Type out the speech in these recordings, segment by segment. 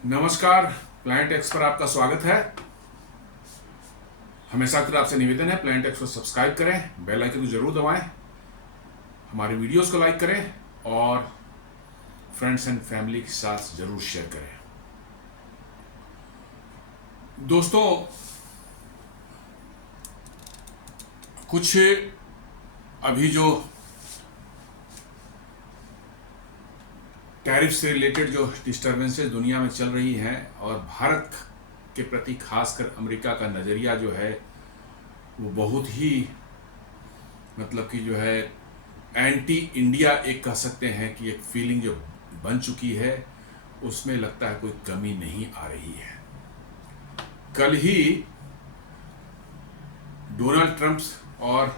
नमस्कार। Plan takes पर आपका स्वागत है। हमेशा की तरह आपसे निवेदन है, प्लान टेक्स को सब्सक्राइब करें, बेल आइकन को जरूर दबाएं, हमारे वीडियोस को लाइक करें और फ्रेंड्स एंड फैमिली के साथ जरूर शेयर करें। दोस्तों, कुछ अभी जो टैरिफ से रिलेटेड जो डिस्टर्बेंसेस दुनिया में चल रही हैं और भारत के प्रति खासकर अमेरिका का नज़रिया जो है वो बहुत ही मतलब कि जो है एंटी इंडिया एक कह सकते हैं कि एक फीलिंग जो बन चुकी है, उसमें लगता है कोई कमी नहीं आ रही है। कल ही डोनाल्ड ट्रंप और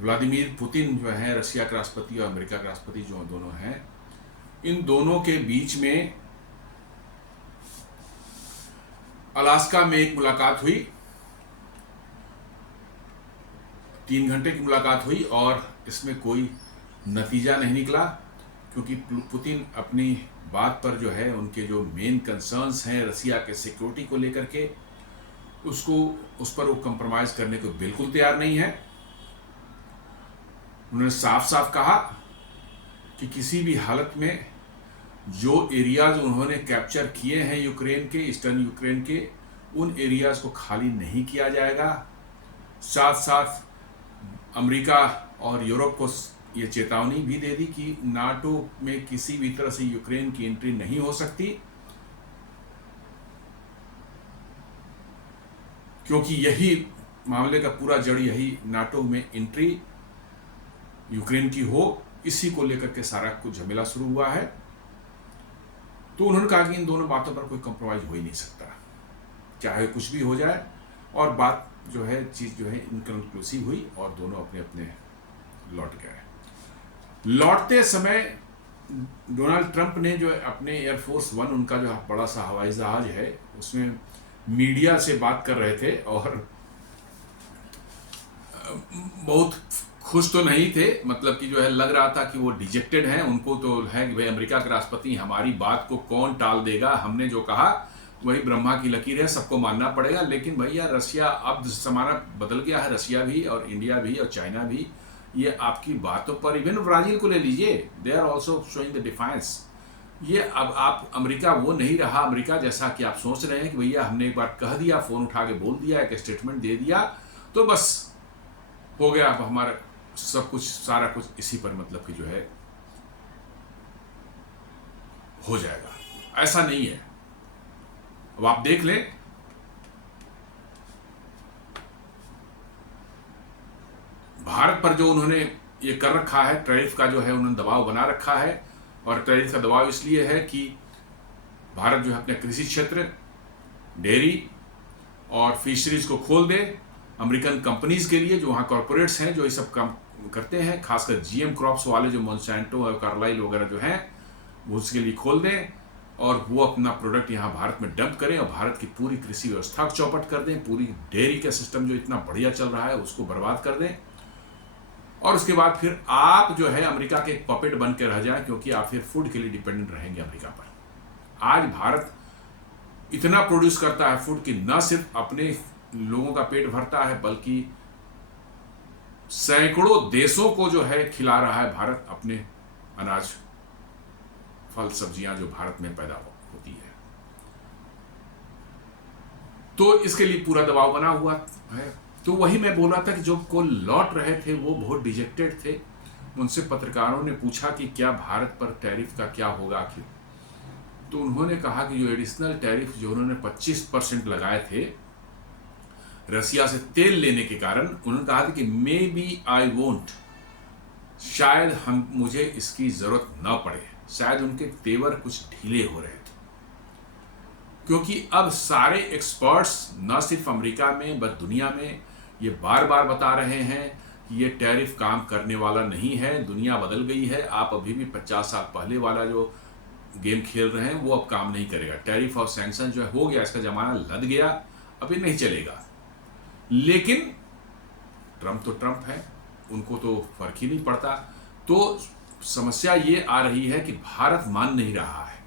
व्लादिमीर पुतिन जो है रशिया के राष्ट्रपति और अमेरिका के राष्ट्रपति जो दोनों हैं, इन दोनों के बीच में अलास्का में एक मुलाकात हुई। 3 घंटे की मुलाकात हुई और इसमें कोई नतीजा नहीं निकला, क्योंकि पुतिन अपनी बात पर जो है उनके जो मेन कंसर्न्स हैं रशिया के सिक्योरिटी को लेकर के, उस पर वो कंप्रोमाइज़ करने को बिल्कुल तैयार नहीं है। उन्होंने साफ साफ कहा कि किसी भी हालत में जो एरियाज उन्होंने कैप्चर किए हैं यूक्रेन के, ईस्टर्न यूक्रेन के, उन एरियाज को खाली नहीं किया जाएगा। साथ साथ अमेरिका और यूरोप को ये चेतावनी भी दे दी कि नाटो में किसी भी तरह से यूक्रेन की एंट्री नहीं हो सकती, क्योंकि यही मामले का पूरा जड़ यही नाटो में एंट्री यूक्रेन की हो, इसी को लेकर के सारा कुछ झमेला शुरू हुआ है। तो उन्होंने कहा कि इन दोनों बातों पर कोई कंप्रोमाइज हो ही नहीं सकता, चाहे कुछ भी हो जाए। और बात जो है चीज़ जो है इनकन्क्लूसिव हुई और दोनों अपने अपने लौट गए। लौटते समय डोनाल्ड ट्रंप ने जो अपने एयरफोर्स 1, उनका जो बड़ा सा हवाई जहाज है, उसमें मीडिया से बात कर रहे थे और बहुत खुश तो नहीं थे, मतलब कि जो है लग रहा था कि वो डिजेक्टेड हैं। उनको तो है कि भाई अमेरिका के राष्ट्रपति, हमारी बात को कौन टाल देगा, हमने जो कहा वही ब्रह्मा की लकीर है, सबको मानना पड़ेगा। लेकिन भैया रशिया, अब जमाना बदल गया है, रशिया भी और इंडिया भी और चाइना भी ये आपकी बातों पर, इवन ब्राजील को ले लीजिए, they are also showing the defiance. ये अब आप अमेरिका वो नहीं रहा अमेरिका जैसा कि आप सोच रहे हैं कि भैया हमने एक बार कह दिया, फ़ोन उठा के बोल दिया, एक स्टेटमेंट दे दिया तो बस हो गया, अब हमारा सब कुछ सारा कुछ इसी पर मतलब कि जो है हो जाएगा। ऐसा नहीं है। अब आप देख लें, भारत पर जो उन्होंने ये कर रखा है, टैरिफ का जो है उन्होंने दबाव बना रखा है। और टैरिफ का दबाव इसलिए है कि भारत जो है अपने कृषि क्षेत्र, डेयरी और फिशरीज को खोल दे अमेरिकन कंपनीज के लिए, जो वहाँ कॉरपोरेट्स हैं जो ये सब काम करते हैं, खासकर जीएम क्रॉप्स वाले जो मोंसांटो और कार्लाइल वगैरह जो हैं, वो उसके लिए खोल दें और वो अपना प्रोडक्ट यहाँ भारत में डंप करें और भारत की पूरी कृषि व्यवस्था को चौपट कर दें, पूरी डेयरी का सिस्टम जो इतना बढ़िया चल रहा है उसको बर्बाद कर दें। और उसके बाद फिर आप जो है अमेरिका के एक पपेट बन के रह जाएं, क्योंकि आप फिर फूड के लिए डिपेंडेंट रहेंगे अमेरिका पर। आज भारत इतना प्रोड्यूस करता है फूड की, न सिर्फ अपने लोगों का पेट भरता है बल्कि सैकड़ों देशों को जो है खिला रहा है भारत अपने अनाज, फल, सब्जियां जो भारत में पैदा होती है। तो इसके लिए पूरा दबाव बना हुआ है। तो वही मैं बोला था कि जो को लौट रहे थे वो बहुत डिजेक्टेड थे। उनसे पत्रकारों ने पूछा कि क्या भारत पर टैरिफ का क्या होगा आखिर, तो उन्होंने कहा कि जो एडिशनल टैरिफ जो उन्होंने 25% लगाए थे रसिया से तेल लेने के कारण, उन्होंने कहा था कि मे बी आई वोंट, शायद मुझे इसकी जरूरत न पड़े। शायद उनके तेवर कुछ ढीले हो रहे थे, क्योंकि अब सारे एक्सपर्ट्स न सिर्फ अमेरिका में बल्कि दुनिया में ये बार बार बता रहे हैं कि ये टैरिफ काम करने वाला नहीं है। दुनिया बदल गई है। आप अभी भी 50 साल पहले वाला जो गेम खेल रहे हैं वो अब काम नहीं करेगा। टैरिफ और सैंक्शन जो है हो गया, इसका जमाना लद गया, अभी नहीं चलेगा। लेकिन ट्रंप तो ट्रंप है, उनको तो फर्क ही नहीं पड़ता। तो समस्या ये आ रही है कि भारत मान नहीं रहा है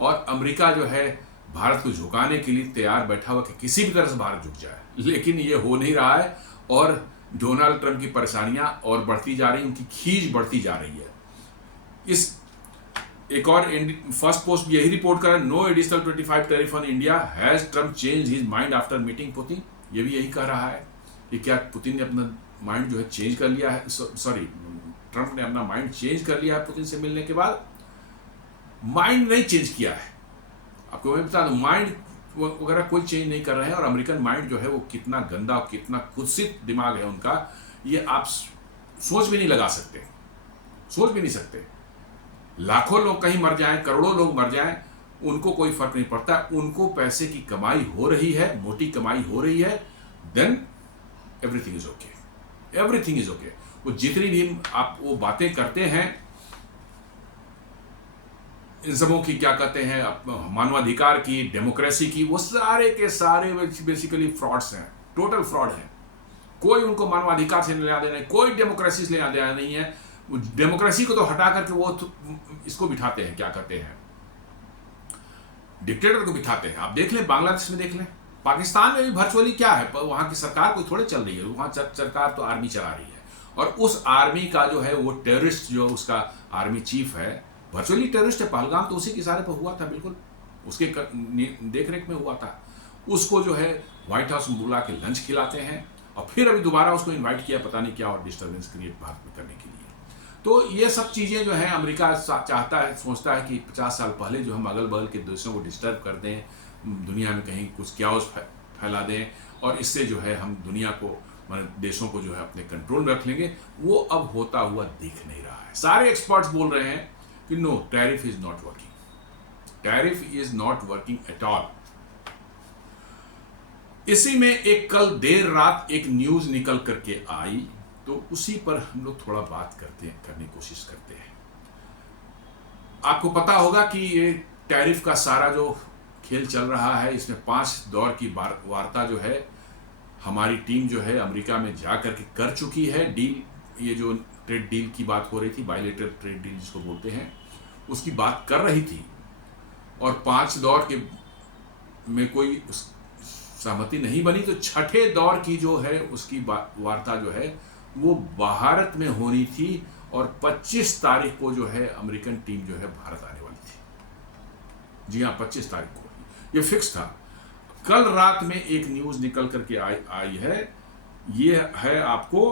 और अमेरिका जो है भारत को झुकाने के लिए तैयार बैठा हुआ कि किसी भी तरह से भारत झुक जाए, लेकिन ये हो नहीं रहा है और डोनाल्ड ट्रंप की परेशानियां और बढ़ती जा रही, उनकी खींच बढ़ती जा रही है। इस एक और फर्स्ट पोस्ट यही रिपोर्ट कर रहा है, no additional 25 tariff on India, has Trump change his mind after meeting Putin. ये भी यही कह रहा है कि क्या पुतिन ने अपना माइंड जो है चेंज कर लिया है, सॉरी ट्रंप ने अपना माइंड चेंज कर लिया है पुतिन से मिलने के बाद। माइंड नहीं चेंज किया है, आपको मैं बता दूं, माइंड वगैरह कोई चेंज नहीं कर रहे हैं। और अमेरिकन माइंड जो है वो कितना गंदा और कितना कुत्सित दिमाग है उनका, ये आप सोच भी नहीं लगा सकते, सोच भी नहीं सकते। लाखों लोग कहीं मर जाएं, करोड़ों लोग मर जाएं, उनको कोई फर्क नहीं पड़ता। उनको पैसे की कमाई हो रही है, मोटी कमाई हो रही है, then everything is okay, everything is okay. वो जितनी भी आप वो बातें करते हैं इन सबों की, क्या कहते हैं, मानवाधिकार की, डेमोक्रेसी की, वो सारे के सारे बेसिकली फ्रॉड्स हैं, टोटल फ्रॉड हैं। कोई उनको मानवाधिकार से लेना देना नहीं, कोई डेमोक्रेसी से लेना देना नहीं है। डेमोक्रेसी को तो हटा करके वो इसको बिठाते हैं, क्या कहते हैं, डिक्टेटर को बिठाते हैं। आप देख लें, बांग्लादेश में देख लें, पाकिस्तान में भी वर्चुअली क्या है, वहां की सरकार कोई थोड़े चल रही है, वहां सरकार तो आर्मी चला रही है। और उस आर्मी का जो है वो टेररिस्ट, जो उसका आर्मी चीफ है, वर्चुअली टेररिस्ट है। पहलगाम तो उसी के इशारे पर हुआ था, बिल्कुल उसके देखरेख में हुआ था। उसको जो है व्हाइट हाउस में बुला के लंच खिलाते हैं और फिर अभी दोबारा उसको इनवाइट किया, पता नहीं क्या और डिस्टर्बेंस क्रिएट भारत में करने के लिए। तो ये सब चीज़ें जो है अमेरिका चाहता है, सोचता है कि 50 साल पहले जो हम अगल बगल के देशों को डिस्टर्ब कर दें, दुनिया में कहीं कुछ क्याओस फैला दें और इससे जो है हम दुनिया को, देशों को जो है अपने कंट्रोल में रख लेंगे। वो अब होता हुआ दिख नहीं रहा है। सारे एक्सपर्ट्स बोल रहे हैं कि no, tariff is not working, tariff is not working at all. इसी में एक कल देर रात एक न्यूज निकल करके आई, तो उसी पर हम लोग थोड़ा बात करने की कोशिश करते हैं। आपको पता होगा कि ये टैरिफ का सारा जो खेल चल रहा है, इसमें 5 दौर की वार्ता जो है हमारी टीम जो है अमेरिका में जा करके कर चुकी है। डील, ये जो ट्रेड डील की बात हो रही थी, बायलैटरल ट्रेड डील जिसको बोलते हैं, उसकी बात कर रही थी। और 5 दौर के में कोई सहमति नहीं बनी, तो छठे दौर की जो है उसकी वार्ता जो है वो भारत में होनी थी। और 25 तारीख को जो है अमेरिकन टीम जो है भारत आने वाली थी। जी हाँ, 25 तारीख को ये फिक्स था। कल रात में एक न्यूज निकल करके आई है, ये है आपको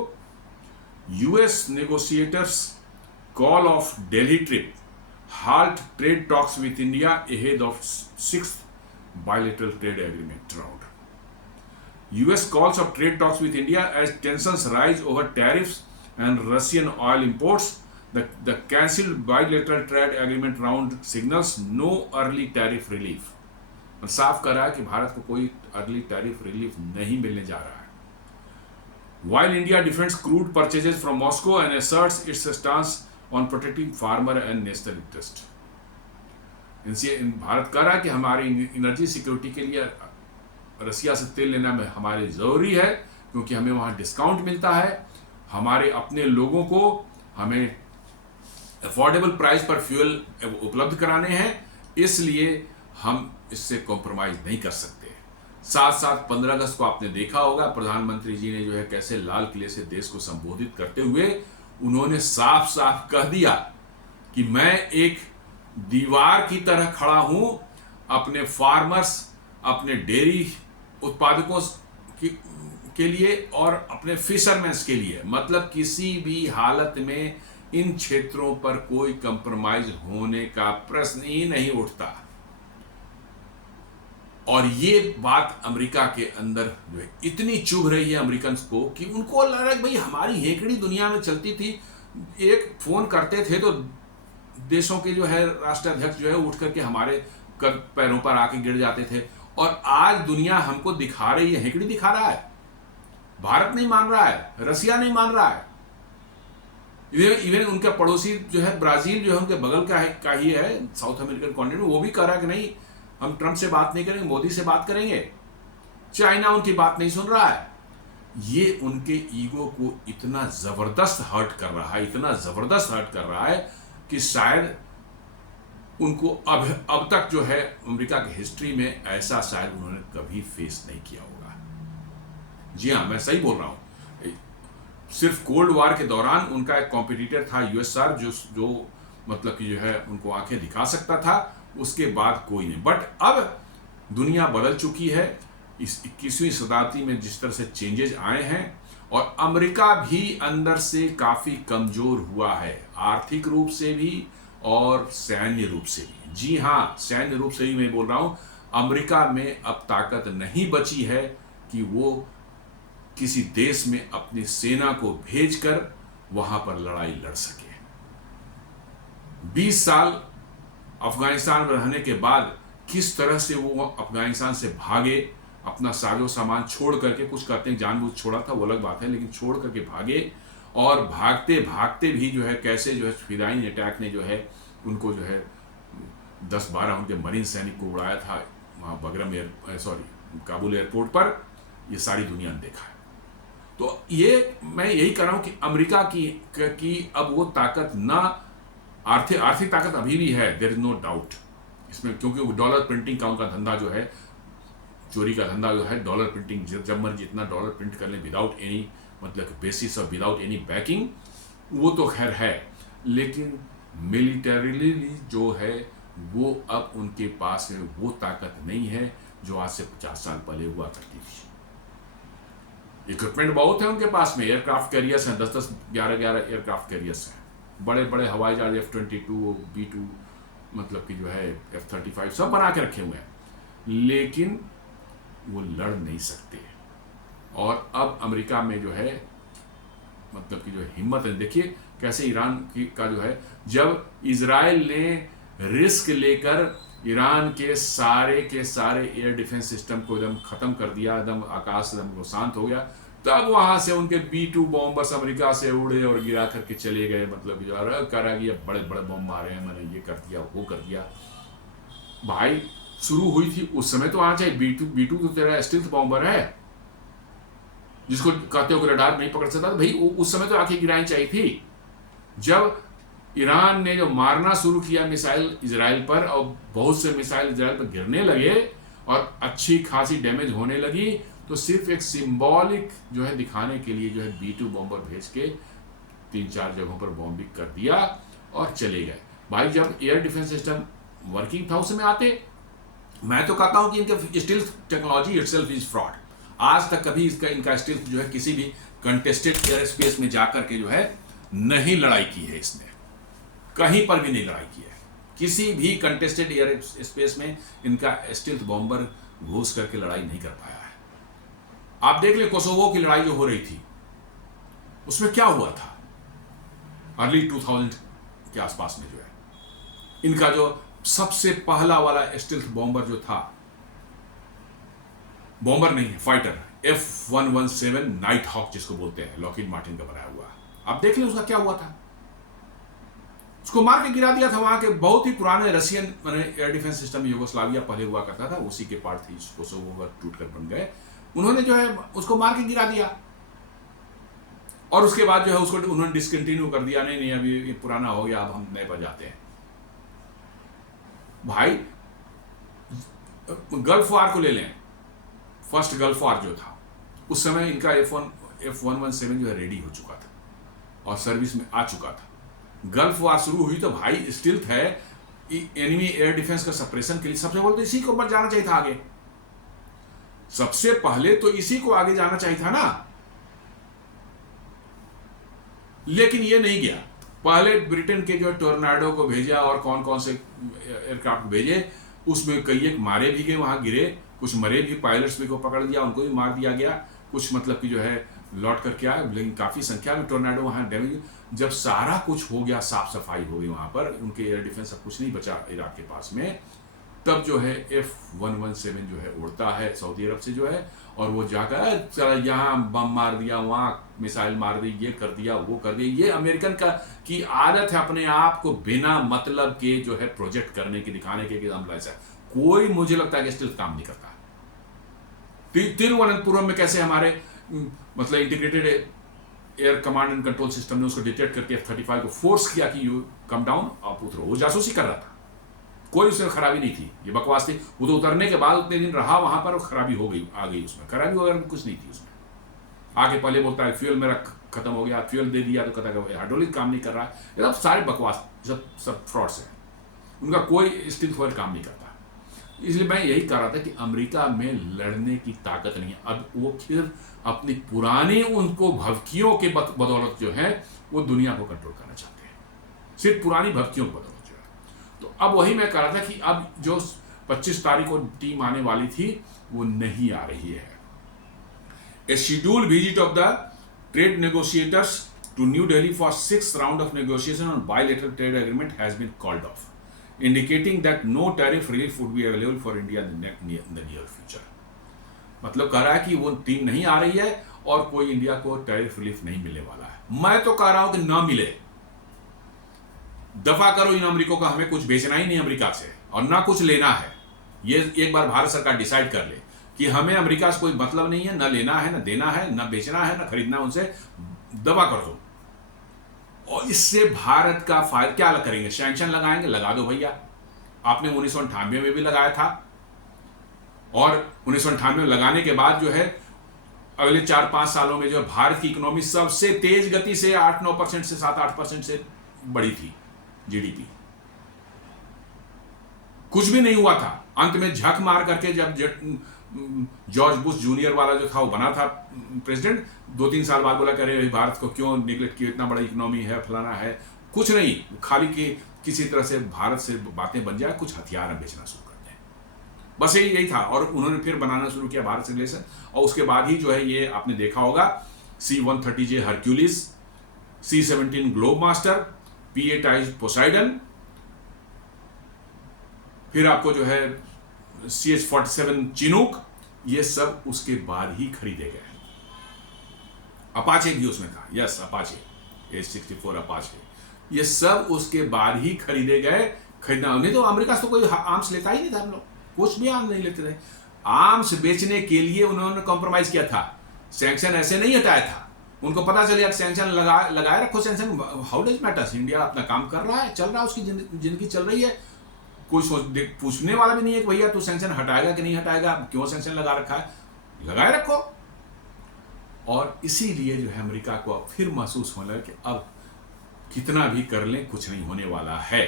US negotiators call of Delhi trip, halt trade talks with India ahead of 6th bilateral trade agreement round. US calls of trade talks with India as tensions rise over tariffs and Russian oil imports. The cancelled bilateral trade agreement round signals no early tariff relief. साफ कर रहा है कि भारत को कोई early tariff relief नहीं मिलने जा रहा है। While India defends crude purchases from Moscow and asserts its stance on protecting farmer and national interest. इनसे भारत कह रहा है कि हमारी एनर्जी सिक्योरिटी के लिए रसिया से तेल लेना में हमारे ज़रूरी है, क्योंकि हमें वहाँ डिस्काउंट मिलता है, हमारे अपने लोगों को हमें अफोर्डेबल प्राइस पर फ्यूल उपलब्ध कराने हैं, इसलिए हम इससे कॉम्प्रोमाइज़ नहीं कर सकते। साथ साथ 15 अगस्त को आपने देखा होगा, प्रधानमंत्री जी ने जो है कैसे लाल किले से देश को संबोधित करते हुए उन्होंने साफ साफ कह दिया कि मैं एक दीवार की तरह खड़ा हूं अपने फार्मर्स, अपने डेयरी उत्पादकों के लिए और अपने फिशरमैन्स के लिए। मतलब किसी भी हालत में इन क्षेत्रों पर कोई कंप्रोमाइज होने का प्रश्न ही नहीं उठता। और ये बात अमेरिका के अंदर जो है इतनी चुभ रही है अमेरिकन को कि उनको लग रहा है भाई हमारी हेकड़ी दुनिया में चलती थी। एक फोन करते थे तो देशों के जो है राष्ट्राध्यक्ष जो है उठ करके हमारे पैरों पर आके गिर जाते थे, और आज दुनिया हमको दिखा रही है, हेकड़ी दिखा रहा है। भारत नहीं मान रहा है, रसिया नहीं मान रहा है, इवन उनका पड़ोसी जो है ब्राजील जो है उनके बगल का ही है साउथ अमेरिकन कॉन्टिनेंट, वो भी कह रहा है कि नहीं हम ट्रंप से बात नहीं करेंगे, मोदी से बात करेंगे। चाइना उनकी बात नहीं सुन रहा है। ये उनके ईगो को इतना जबरदस्त हर्ट कर रहा है, इतना जबरदस्त हर्ट कर रहा है कि शायद उनको अब तक जो है अमेरिका की हिस्ट्री में ऐसा शायद उन्होंने कभी फेस नहीं किया होगा। जी हाँ, मैं सही बोल रहा हूँ। सिर्फ कोल्ड वार के दौरान उनका एक कॉम्पिटिटर था यूएसआर, जो मतलब कि जो है उनको आंखें दिखा सकता था, उसके बाद कोई नहीं। बट अब दुनिया बदल चुकी है। इस 21वीं शताब्दी में जिस तरह से चेंजेस आए हैं, और अमेरिका भी अंदर से काफी कमजोर हुआ है, आर्थिक रूप से भी और सैन्य रूप से भी। जी हाँ, सैन्य रूप से भी मैं बोल रहा हूं, अमेरिका में अब ताकत नहीं बची है कि वो किसी देश में अपनी सेना को भेजकर वहां पर लड़ाई लड़ सके। 20 साल अफगानिस्तान में रहने के बाद किस तरह से वो अफगानिस्तान से भागे, अपना साजो सामान छोड़ करके, कुछ कहते हैं जानबूझ छोड़ा था, वो अलग बात है, लेकिन छोड़ करके भागे, और भागते भागते भी जो है कैसे जो है फिदाइन अटैक ने जो है उनको जो है 10-12 उनके मरीन सैनिक को उड़ाया था वहाँ काबुल एयरपोर्ट पर। ये सारी दुनिया ने देखा है। तो ये मैं यही कह रहा हूँ कि अमेरिका की अब वो ताकत ना, आर्थिक ताकत अभी भी है, देयर इज नो डाउट इसमें, क्योंकि डॉलर प्रिंटिंग का उनका धंधा जो है, चोरी का धंधा जो है, डॉलर प्रिंटिंग, जब मर्जी जितना डॉलर प्रिंट कर लें विदाउट एनी मतलब बेसिस और विदाउट एनी बैकिंग, वो तो खैर है। लेकिन मिलिटरीली जो है वो अब उनके पास में वो ताकत नहीं है जो आज से 50 साल पहले हुआ करती थी। इक्विपमेंट बहुत है उनके पास में, एयरक्राफ्ट कैरियर्स हैं, 10-10, 11-11 एयरक्राफ्ट कैरियर्स हैं, बड़े बड़े हवाई जहाज F-22, B-2 मतलब कि जो है F-35 सब बना के रखे हुए हैं, लेकिन वो लड़ नहीं सकते। और अब अमेरिका में जो है मतलब कि जो हिम्मत है, देखिए कैसे ईरान का जो है, जब इजराइल ने रिस्क लेकर ईरान के सारे एयर डिफेंस सिस्टम को एकदम खत्म कर दिया, एकदम आकाश एकदम शांत हो गया, तब वहां से उनके B-2 बॉम्बर्स अमेरिका से उड़े और गिरा करके चले गए। मतलब जो करा कि बड़े बड़े बम मारे हैं, मैंने ये कर दिया वो कर दिया। भाई शुरू हुई थी उस समय तो आना चाहिए, B-2 तो तेरा स्टील्थ बॉम्बर है जिसको कहते हो कि रडार नहीं पकड़ सकता, भाई उस समय तो आंखें गिरानी चाहिए थी। जब ईरान ने जो मारना शुरू किया मिसाइल इजराइल पर, और बहुत से मिसाइल इजराइल पर गिरने लगे और अच्छी खासी डैमेज होने लगी, तो सिर्फ एक सिंबॉलिक जो है दिखाने के लिए जो है B-2 बॉम्बर भेज के 3-4 जगहों पर बॉम्बिंग कर दिया और चले गए। भाई जब एयर डिफेंस सिस्टम वर्किंग था उसमें आते, मैं तो कहता हूं कि इनके stealth technology itself is fraud. आज तक कभी इनका स्टील्थ जो है किसी भी कंटेस्टेड एयर स्पेस में जाकर के जो है नहीं लड़ाई की है, इसने कहीं पर भी नहीं लड़ाई की है। किसी भी कंटेस्टेड एयर स्पेस में इनका स्टील्थ बॉम्बर घुस करके लड़ाई नहीं कर पाया है। आप देख ले कोसोवो की लड़ाई जो हो रही थी उसमें क्या हुआ था, अर्ली 2000 के आसपास में जो है इनका जो सबसे पहला वाला स्टील्थ बॉम्बर जो था, बॉम्बर नहीं है, फाइटर, F-117 नाइट हॉक जिसको बोलते हैं, लॉकहीड मार्टिन का बनाया हुआ। आप देख लें उसका क्या हुआ था, उसको मार के गिरा दिया था। वहां के बहुत ही पुराने Russian air defence system Yugoslavia पहले हुआ करता था, उसी के पार्ट थी, कोसोवो टूट कर बन गए, उन्होंने जो है उसको मार के गिरा दिया। और उसके बाद जो है उसको उन्होंने डिसकंटिन्यू कर दिया, नहीं अभी ये पुराना हो गया, अब हम नए पर जाते हैं। भाई गल्फ वार को ले लें, फर्स्ट गल्फ वार जो था, उस समय इनका F-117 जो है रेडी हो चुका था और सर्विस में आ चुका था। गल्फ वार शुरू हुई तो भाई स्टील्थ है, एनिमी एयर डिफेंस का सप्रेशन के लिए सबसे पहले तो इसी को ऊपर जाना चाहिए था आगे, सबसे पहले तो इसी को आगे जाना चाहिए था ना, लेकिन ये नहीं गया। पहले ब्रिटेन के जो टोर्नाडो को भेजा और कौन कौन से एयरक्राफ्ट भेजे, उसमें कई एक मारे भी गए, वहां गिरे, कुछ मरे भी, पायलट्स भी को पकड़ लिया, उनको भी मार दिया गया, कुछ मतलब कि जो है लौट करके आए, लेकिन काफी संख्या में टोर्नाडो वहां डैमेज। जब सारा कुछ हो गया, साफ सफाई हो गई वहां पर, उनके एयर डिफेंस सब कुछ नहीं बचा इराक के पास में, तब जो है F-117 जो है उड़ता है सऊदी अरब से जो है, और वो जाकर चला यहाँ बम मार दिया, वहां मिसाइल मार दी, ये कर दिया वो कर दिया। ये अमेरिकन की आदत है अपने आप को बिना मतलब के जो है प्रोजेक्ट करने की, दिखाने के हमला ऐसा कोई मुझे लगता है कि स्टिल काम नहीं करता। तिरुवनंतपुरम में कैसे हमारे मतलब integrated air command and control system ने उसको डिटेक्ट करके F-35 को फोर्स किया कि यू कम डाउन, आप उतरो, वो जासूसी कर रहा था। कोई उसमें खराबी नहीं थी, ये बकवास थी। वो तो उतरने के बाद उतने दिन रहा वहां पर और खराबी हो गई, आ गई उसमें, खराबी वगैरह कुछ नहीं थी उसमें। आगे पहले बोलता है फ्यूल मेरा खत्म हो गया, फ्यूल दे दिया तो कहता है हाइड्रोलिक काम नहीं कर रहा है। ये सब सारे बकवास, सब फ्रॉड्स हैं, उनका कोई स्टिल फॉर काम नहीं करता। इसलिए मैं यही कह रहा था कि अमेरिका में लड़ने की ताकत नहीं है। अब वो फिर अपनी पुरानी उनको भवकियों के बदौलत जो है वो दुनिया को कंट्रोल करना चाहते हैं, सिर्फ पुरानी भवकियों की बदौलत जो है। तो अब वही मैं कह रहा था कि अब जो 25 तारीख को टीम आने वाली थी वो नहीं आ रही है। A scheduled visit of the trade negotiators to New Delhi for 6th round of negotiation on bilateral trade agreement has been called off, indicating that no tariff relief would be available for India in the near future. मतलब कह रहा है कि वो team नहीं आ रही है और कोई इंडिया को टैरिफ रिलीफ नहीं मिलने वाला है। मैं तो कह रहा हूं कि ना मिले, दफा करो इन अमेरिकों का, हमें कुछ बेचना ही नहीं अमेरिका से और ना कुछ लेना है। ये एक बार भारत सरकार डिसाइड कर ले कि हमें अमेरिका से कोई मतलब नहीं है, ना लेना है, ना देना है, ना बेचना है, ना खरीदना है उनसे, दबा कर दो। और इससे भारत का फायदा क्या करेंगे? सैंक्शन लगाएंगे, लगा दो भैया। आपने 1998 में भी लगाया था और 1998 में लगाने के बाद जो है अगले 4-5 सालों में जो है भारत की इकोनॉमी सबसे तेज गति से 8-9% से 7-8% से बढ़ी थी जीडीपी। कुछ भी नहीं हुआ था, अंत में झक मार करके जब जॉर्ज बुश जूनियर वाला जो था वो बना था प्रेसिडेंट, 2-3 साल बाद बोला करे भारत को क्यों निगलेक्ट किया, इतना बड़ा इकोनॉमी है, फलाना है। कुछ नहीं, खाली कि किसी तरह से भारत से बातें बन जाए, कुछ हथियार हम बेचना शुरू कर दें, बस यही था। और उन्होंने फिर बनाना शुरू किया भारत से रिलेशन। और उसके बाद ही जो है ये आपने देखा होगा C-130J Hercules, C-17 globe master, P-8I Poseidon, फिर आपको जो है CH-47 चिनूक, ये सब उसके बाद ही खरीदे गए। अपाचे भी उसमें था, यस अपाचे, H-64 अपाचे, ये सब उसके बाद ही खरीदे गए। खरीदना नहीं तो अमेरिका से तो कोई आर्म्स लेता ही नहीं था, हम लोग कुछ भी आर्म्स नहीं लेते थे। आर्म्स बेचने के लिए उन्होंने कॉम्प्रोमाइज किया था, सैंक्शन ऐसे नहीं हटाया था। उनको पता चल गया सैंक्शन लगाए रखो, sanction how does matters, India अपना काम कर रहा है, चल रहा है, उसकी जिंदगी चल रही है, कोई पूछने वाला भी नहीं है कि भैया तू सैंक्शन हटाएगा कि नहीं हटाएगा, क्यों सैंक्शन लगा रखा है, लगाए रखो। और इसीलिए जो है अमेरिका को अब फिर महसूस होने लगा कि अब कितना भी कर लें कुछ नहीं होने वाला है।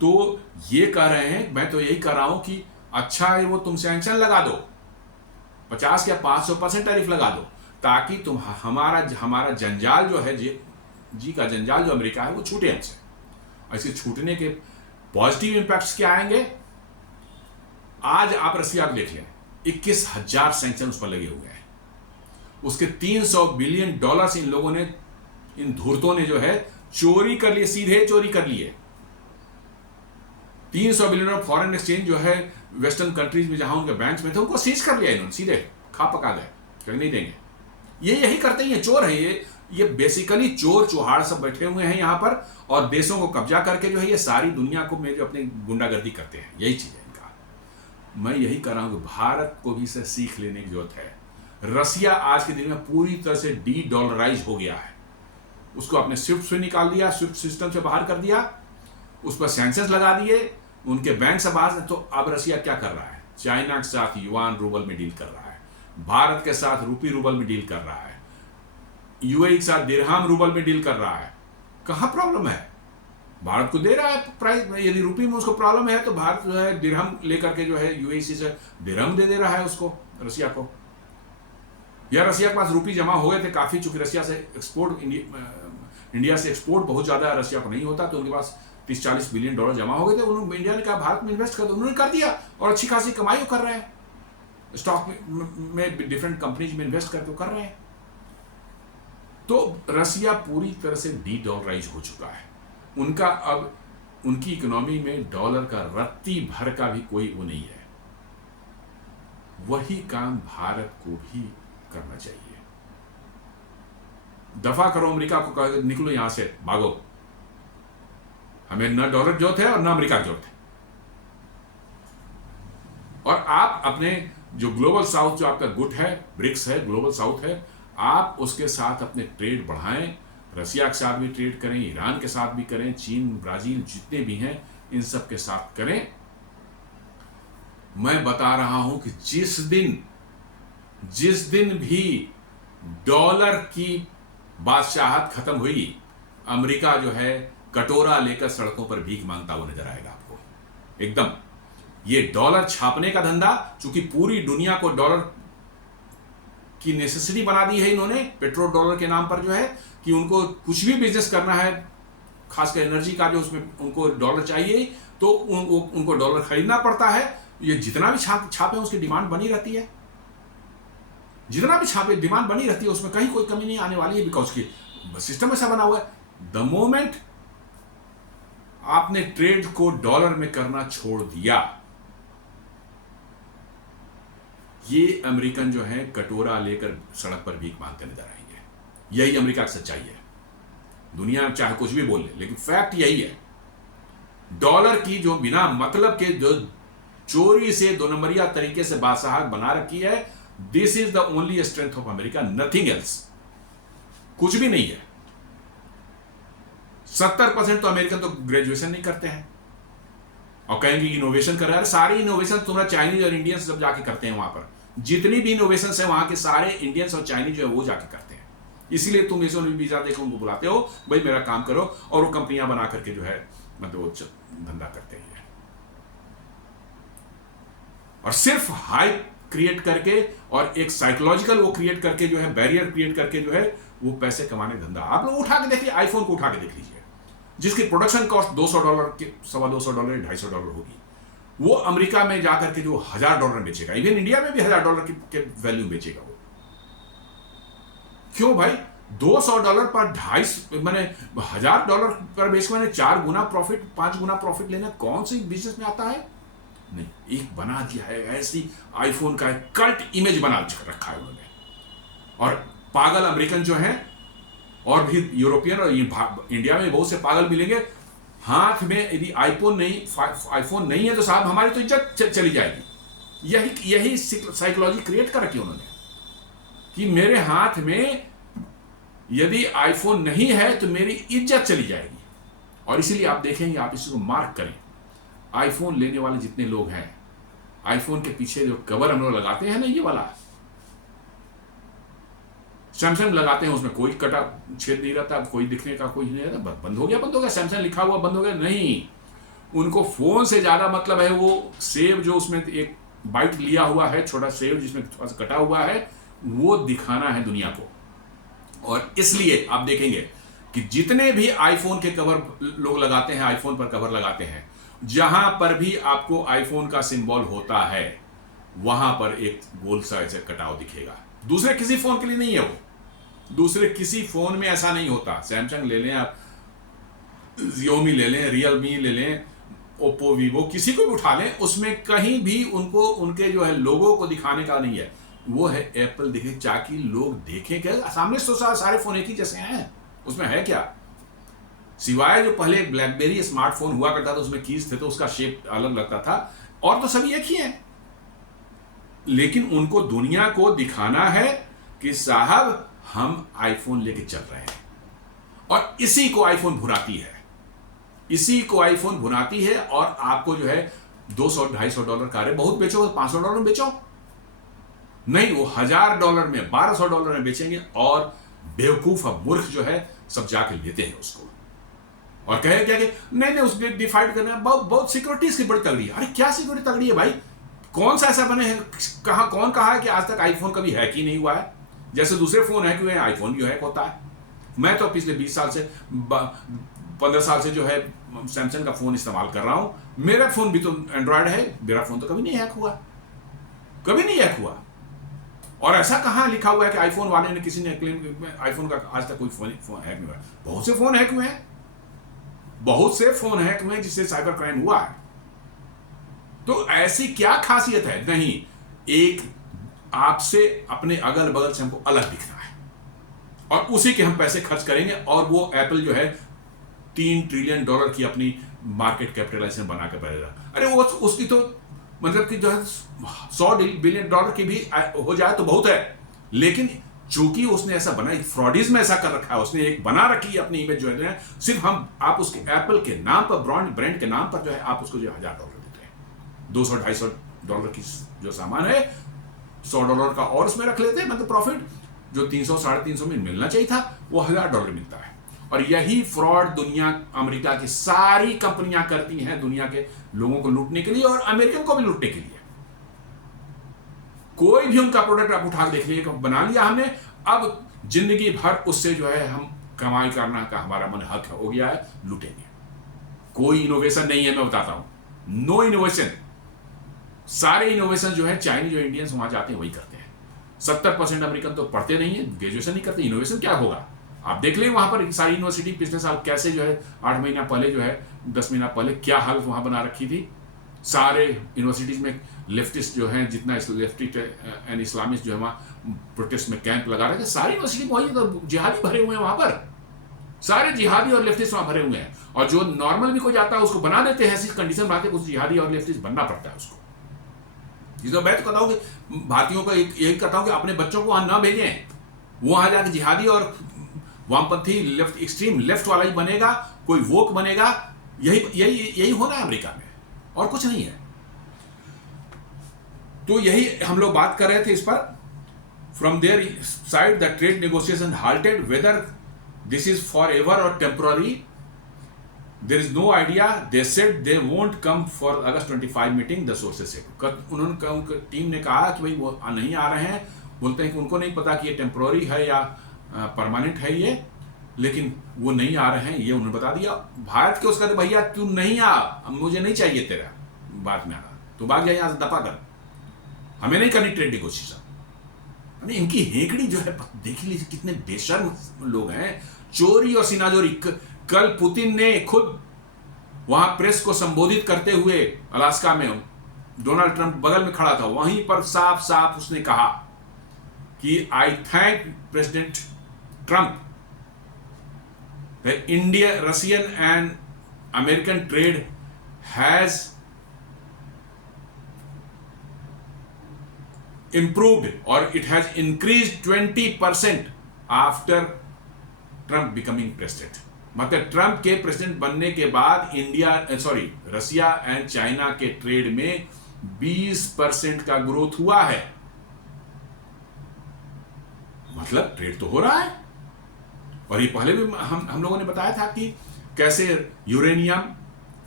तो ये कह रहे हैं, मैं तो यही कह रहा हूं कि अच्छा है वो तुम सैंक्शन लगा दो, 50 या 500% टैरिफ लगा दो, ताकि तुम हमारा जंजाल जो है जी का जंजाल जो अमेरिका है वो छूटे हमसे। ऐसे छूटने के पॉजिटिव इंपैक्ट्स क्या आएंगे? आज आप रसिया को देख लें, 21,000 सैंक्शन उस पर लगे हुए हैं, उसके $300 बिलियन इन लोगों ने, इन धूर्तों ने जो है चोरी कर लिए, सीधे चोरी कर लिए। 300 बिलियन ऑफ फॉरेन एक्सचेंज जो है वेस्टर्न कंट्रीज में जहां उनके बैंक्स में थे उनको सीज कर लिया इन्होंने, सीधे खा पका गए, कहीं नहीं देंगे। ये यही करते हैं, ये चोर है, ये बेसिकली चोर चुहाड़ सब बैठे हुए हैं यहाँ पर और देशों को कब्जा करके जो है ये सारी दुनिया को में जो अपनी गुंडागर्दी करते हैं, यही चीज है इनका। मैं यही कर रहा हूं कि भारत को भी इसे सीख लेने की जरूरत है। रसिया आज के दिन में पूरी तरह से डी-डॉलराइज हो गया है, उसको अपने स्विफ्ट से निकाल दिया, स्विफ्ट सिस्टम से बाहर कर दिया, उस पर सैंक्शंस लगा दिए, उनके बैंक से बाहर। तो अब रसिया क्या कर रहा है? चाइना के साथ युआन रूबल में डील कर रहा है, भारत के साथ रूपी रूबल में डील कर रहा है, यूएई के साथ दिरहम रूबल में डील कर रहा है। कहां प्रॉब्लम है? भारत को दे रहा है प्राइस, यदि रूपी में उसको प्रॉब्लम है तो भारत जो है दिरहम लेकर के जो है यूएई से दिरहम दे रहा है उसको, रसिया को। या रसिया के पास रूपी जमा हो गए थे काफी, चूंकि रसिया से एक्सपोर्ट, इंडिया से एक्सपोर्ट बहुत ज्यादा रसिया को नहीं होता, तो उनके पास 30-40 बिलियन डॉलर जमा हो गए थे। उन्होंने, इंडिया ने कहा भारत में इन्वेस्ट कर दो, उन्होंने कर दिया और अच्छी खासी कमाई कर रहे हैं, स्टॉक में डिफरेंट कंपनीज में इन्वेस्ट करके कर रहे हैं। तो रसिया पूरी तरह से डी-डॉलराइज हो चुका है, उनका अब उनकी इकोनॉमी में डॉलर का रत्ती भर का भी कोई वो नहीं है। वही काम भारत को भी करना चाहिए। दफा करो अमेरिका को, कहो निकलो यहां से, भागो, हमें न डॉलर की जरूरत है और न अमेरिका की जरूरत है। और आप अपने जो ग्लोबल साउथ, जो आपका गुट है, ब्रिक्स है, ग्लोबल साउथ है, आप उसके साथ अपने ट्रेड बढ़ाएं, रसिया के साथ भी ट्रेड करें, ईरान के साथ भी करें, चीन, ब्राजील जितने भी हैं, इन सब के साथ करें। मैं बता रहा हूं कि जिस दिन भी डॉलर की बादशाहत खत्म हुई, अमेरिका जो है कटोरा लेकर सड़कों पर भीख मांगता हुआ नजर आएगा आपको एकदम। ये डॉलर छापने का धंधा, चूंकि पूरी दुनिया को डॉलर की नेसेसिटी बना दी है इन्होंने, पेट्रोल डॉलर के नाम पर जो है कि उनको कुछ भी बिजनेस करना है, खासकर एनर्जी का जो उसमें उनको डॉलर चाहिए, तो उनको डॉलर खरीदना पड़ता है। ये जितना भी छापे उसकी डिमांड बनी रहती है, जितना भी छापे डिमांड बनी रहती है, उसमें कहीं कोई कमी नहीं आने वाली है, बिकॉज की सिस्टम ऐसा बना हुआ है। द मोमेंट आपने ट्रेड को डॉलर में करना छोड़ दिया, ये अमेरिकन जो है कटोरा लेकर सड़क पर भीख मांगते नजर आएंगे। यही अमेरिका की सच्चाई है। दुनिया चाहे कुछ भी बोल ले, लेकिन फैक्ट यही है। डॉलर की जो बिना मतलब के जो चोरी से दो नंबरिया तरीके से बादशाहत बना रखी है, this is the only strength of America, nothing else. कुछ भी नहीं है। 70% तो अमेरिकन तो ग्रेजुएशन नहीं करते हैं और कहेंगे इनोवेशन कर रहा है। सारे इनोवेशन तुम्हारा चाइनीज और इंडियंस सब जाके करते हैं वहां पर। जितनी भी इनोवेशन है वहां के सारे इंडियंस और चाइनीज जो है वो जाके करते हैं। इसीलिए तुम ऐसे वीजा देखो उनको बुलाते हो, भाई मेरा काम करो, और वो कंपनियां बना करके जो है मतलब वो धंधा करते हैं। और सिर्फ हाइप क्रिएट करके और एक साइकोलॉजिकल वो क्रिएट करके जो है बैरियर क्रिएट करके जो है वो पैसे कमाने का धंधा। आप लोग उठा के देखिए, आईफोन को उठा के देख लीजिए, जिसकी प्रोडक्शन कॉस्ट $200 के $250 $250 होगी, वो अमेरिका में जाकर के जो $1000 में बेचेगा, इवन इंडिया में भी $1000 के वैल्यू बेचेगा वो। क्यों भाई? $200 पर मैंने $1000 पर बेच मैंने 4 गुना प्रॉफिट 5 गुना प्रॉफिट लेना कौन सी बिजनेस में आता है? नहीं, एक बना दिया है ऐसी आईफोन का कल्ट इमेज बना रखा है उन्होंने। और पागल अमेरिकन जो हैं और भी यूरोपियन और इंडिया में बहुत से पागल मिलेंगे, हाथ में यदि आईफोन नहीं है तो साहब हमारी तो इज्जत चली जाएगी। यही साइकोलॉजी क्रिएट कर रखी उन्होंने कि मेरे हाथ में यदि आईफोन नहीं है तो मेरी इज्जत चली जाएगी। और इसीलिए आप देखेंगे, आप इसको मार्क करें, आईफोन लेने वाले जितने लोग हैं, आईफोन के पीछे जो कवर हम लोग लगाते हैं ना, ये वाला सैमसंग लगाते हैं, उसमें कोई कटा छेद नहीं रहता, कोई दिखने का कोई नहीं रहता। बंद हो गया सैमसंग लिखा हुआ बंद हो गया, नहीं। उनको फोन से ज्यादा मतलब है वो सेव जो उसमें एक बाइट लिया हुआ है, छोटा सेव जिसमें थोड़ा सा कटा हुआ है, वो दिखाना है दुनिया को। और इसलिए आप देखेंगे कि जितने भी आईफोन के कवर लोग लगाते हैं, आईफोन पर कवर लगाते हैं, जहां पर भी आपको आईफोन का सिंबल होता है वहां पर एक गोल सा ऐसे कटाव दिखेगा। दूसरे किसी फोन के लिए नहीं है वो, दूसरे किसी फोन में ऐसा नहीं होता। सैमसंग ले लें आप, जियोमी ले लें, रियलमी ले लें, ओप्पो, वीवो, किसी को भी उठा लें, उसमें कहीं भी उनको उनके जो है लोगों को दिखाने का नहीं है। वो है एप्पल दिखे ताकि लोग देखें क्या सामने तो सारे फोन एक ही जैसे हैं, उसमें है क्या? सिवाय जो पहले ब्लैकबेरी स्मार्टफोन हुआ करता था उसमें कीज थे तो उसका शेप अलग लगता था, और तो सभी एक ही हैं। लेकिन उनको दुनिया को दिखाना है कि साहब हम आईफोन लेके चल रहे हैं। और इसी को आईफोन भुनाती है, इसी को आईफोन भुनाती है। और आपको जो है $200-250 का, अरे बहुत बेचो, $500 में बेचो, नहीं, वो $1000 में, $1200 में बेचेंगे। और बेवकूफ और मूर्ख जो है सब जाके लेते हैं उसको और कहे क्या कि नहीं उसने डिफाइड करना है, बहुत सिक्योरिटी इसकी बड़ी तगड़ी है। अरे क्या सिक्योरिटी तगड़ी है भाई? कौन सा ऐसा बने हैं, कौन कहा है कि आज तक आईफोन कभी हैक ही नहीं हुआ है? जैसे दूसरे फोन हैक हुए हैं, आईफोन भी हैक होता है। मैं तो पिछले 20 साल से 15 साल से जो है सैमसंग का फोन इस्तेमाल कर रहा हूं। मेरा फोन भी तो एंड्रॉयड है, मेरा फोन तो कभी नहीं हैक हुआ, कभी नहीं हैक हुआ। और ऐसा कहां लिखा हुआ है कि आईफोन वाले ने, किसी ने क्लेम आईफोन का आज तक कोई फोन हैक नहीं हुआ? बहुत से फोन हैक हुए हैं, बहुत से फोन हैक हुए हैं जिससे साइबर क्राइम हुआ है। तो ऐसी क्या खासियत है? नहीं, एक आपसे अपने अगल बगल से हमको अलग दिखना है और उसी के हम पैसे खर्च करेंगे। और वो एप्पल जो है $3 ट्रिलियन की अपनी मार्केट कैपिटलाइजेशन बनाकर बैठेगा। अरे वो उसकी तो मतलब कि जो है $100 बिलियन की भी हो जाए तो बहुत है, लेकिन चूंकि उसने ऐसा बना, फ्रॉडिज्म ऐसा कर रखा है, उसने एक बना रखी है अपनी इमेज जो है, सिर्फ आप उसके एप्पल के नाम पर, ब्रांड के नाम पर जो है आप उसको जो $1000 देते हैं। $200-250 की जो सामान है, $100 का और उसमें रख लेते हैं, मतलब प्रॉफिट जो 300-350 में मिलना चाहिए था वो $1000 मिलता है। और यही फ्रॉड दुनिया, अमेरिका की सारी कंपनियां करती हैं दुनिया के लोगों को लूटने के लिए और अमेरिकन को भी लूटने के लिए। कोई भी उनका प्रोडक्ट आप उठा देख लीजिए, बना लिया हमने, अब जिंदगी भर उससे जो है हम कमाई करना का हमारा मन हक हो गया है, लूटेंगे। कोई इनोवेशन नहीं है, मैं बताता हूं, नो इनोवेशन। सारे इनोवेशन जो है चाइनीज जो इंडियंस वहां जाते हैं वही करते हैं। 70% अमेरिकन तो पढ़ते नहीं है, ग्रेजुएशन नहीं करते, इनोवेशन क्या होगा? आप देख लें वहां पर सारी यूनिवर्सिटी पिछले साल कैसे जो है 8 महीना पहले जो है 10 महीना पहले क्या हालत वहां बना रखी थी। सारे यूनिवर्सिटीज में लेफ्टिस्ट जो हैं, जितना लेफ्टिस्ट एंड इस्लामिस्ट जो है वहां प्रोटेस्ट में कैंप लगा रहे थे, सारी यूनिवर्सिटी वही तो जिहादी भरे हुए हैं वहां पर, सारे जिहादी और लेफ्टिस्ट वहां भरे हुए हैं। और जो नॉर्मल भी कोई जाता है उसको बना देते हैं, ऐसी कंडीशन बनाते हैं उस जिहादी और लेफ्टिस्ट बनना पड़ता है उसको। जिसको मैं तो कहता हूं कि भारतीयों को यही कहता हूं कि अपने बच्चों को वहां ना भेजें, वहां जाकर जिहादी और वामपंथी लेफ्ट, एक्सट्रीम लेफ्ट वाला ही बनेगा, कोई वोक बनेगा। यही होना है अमेरिका में, और कुछ नहीं है। तो यही हम लोग बात कर रहे थे इस पर। From there side the trade negotiation halted, whether this is forever और temporary, there is no idea. They said they won't come for August 25 meeting, the sources said. उन्होंने टीम ने कहा कि भाई वो नहीं आ रहे हैं, बोलते हैं कि उनको नहीं पता कि ये टेम्पररी है या परमानेंट है ये, लेकिन वो नहीं आ रहे हैं, ये उन्होंने बता दिया। भारत के उसका तो भैया तू नहीं आ, मुझे नहीं चाहिए तेरा बात में आना, तू भाग जा यहां से, दफा कर, हमें नहीं करनी ट्रेड नेगोशिएशन। इनकी हेकड़ी जो है देख लीजिए, कितने बेशर्म लोग हैं, चोरी और सिनाजोरी। कल पुतिन ने खुद वहां प्रेस को संबोधित करते हुए अलास्का में, डोनाल्ड ट्रंप बगल में खड़ा था, वहीं पर साफ साफ उसने कहा कि आई thank president Trump, India, Russian and American trade has improved or it has increased 20% after Trump becoming president। मतलब ट्रंप के प्रेसिडेंट बनने के बाद रसिया एंड चाइना के ट्रेड में 20% का ग्रोथ हुआ है। मतलब ट्रेड तो हो रहा है। और ये पहले भी हम लोगों ने बताया था कि कैसे यूरेनियम,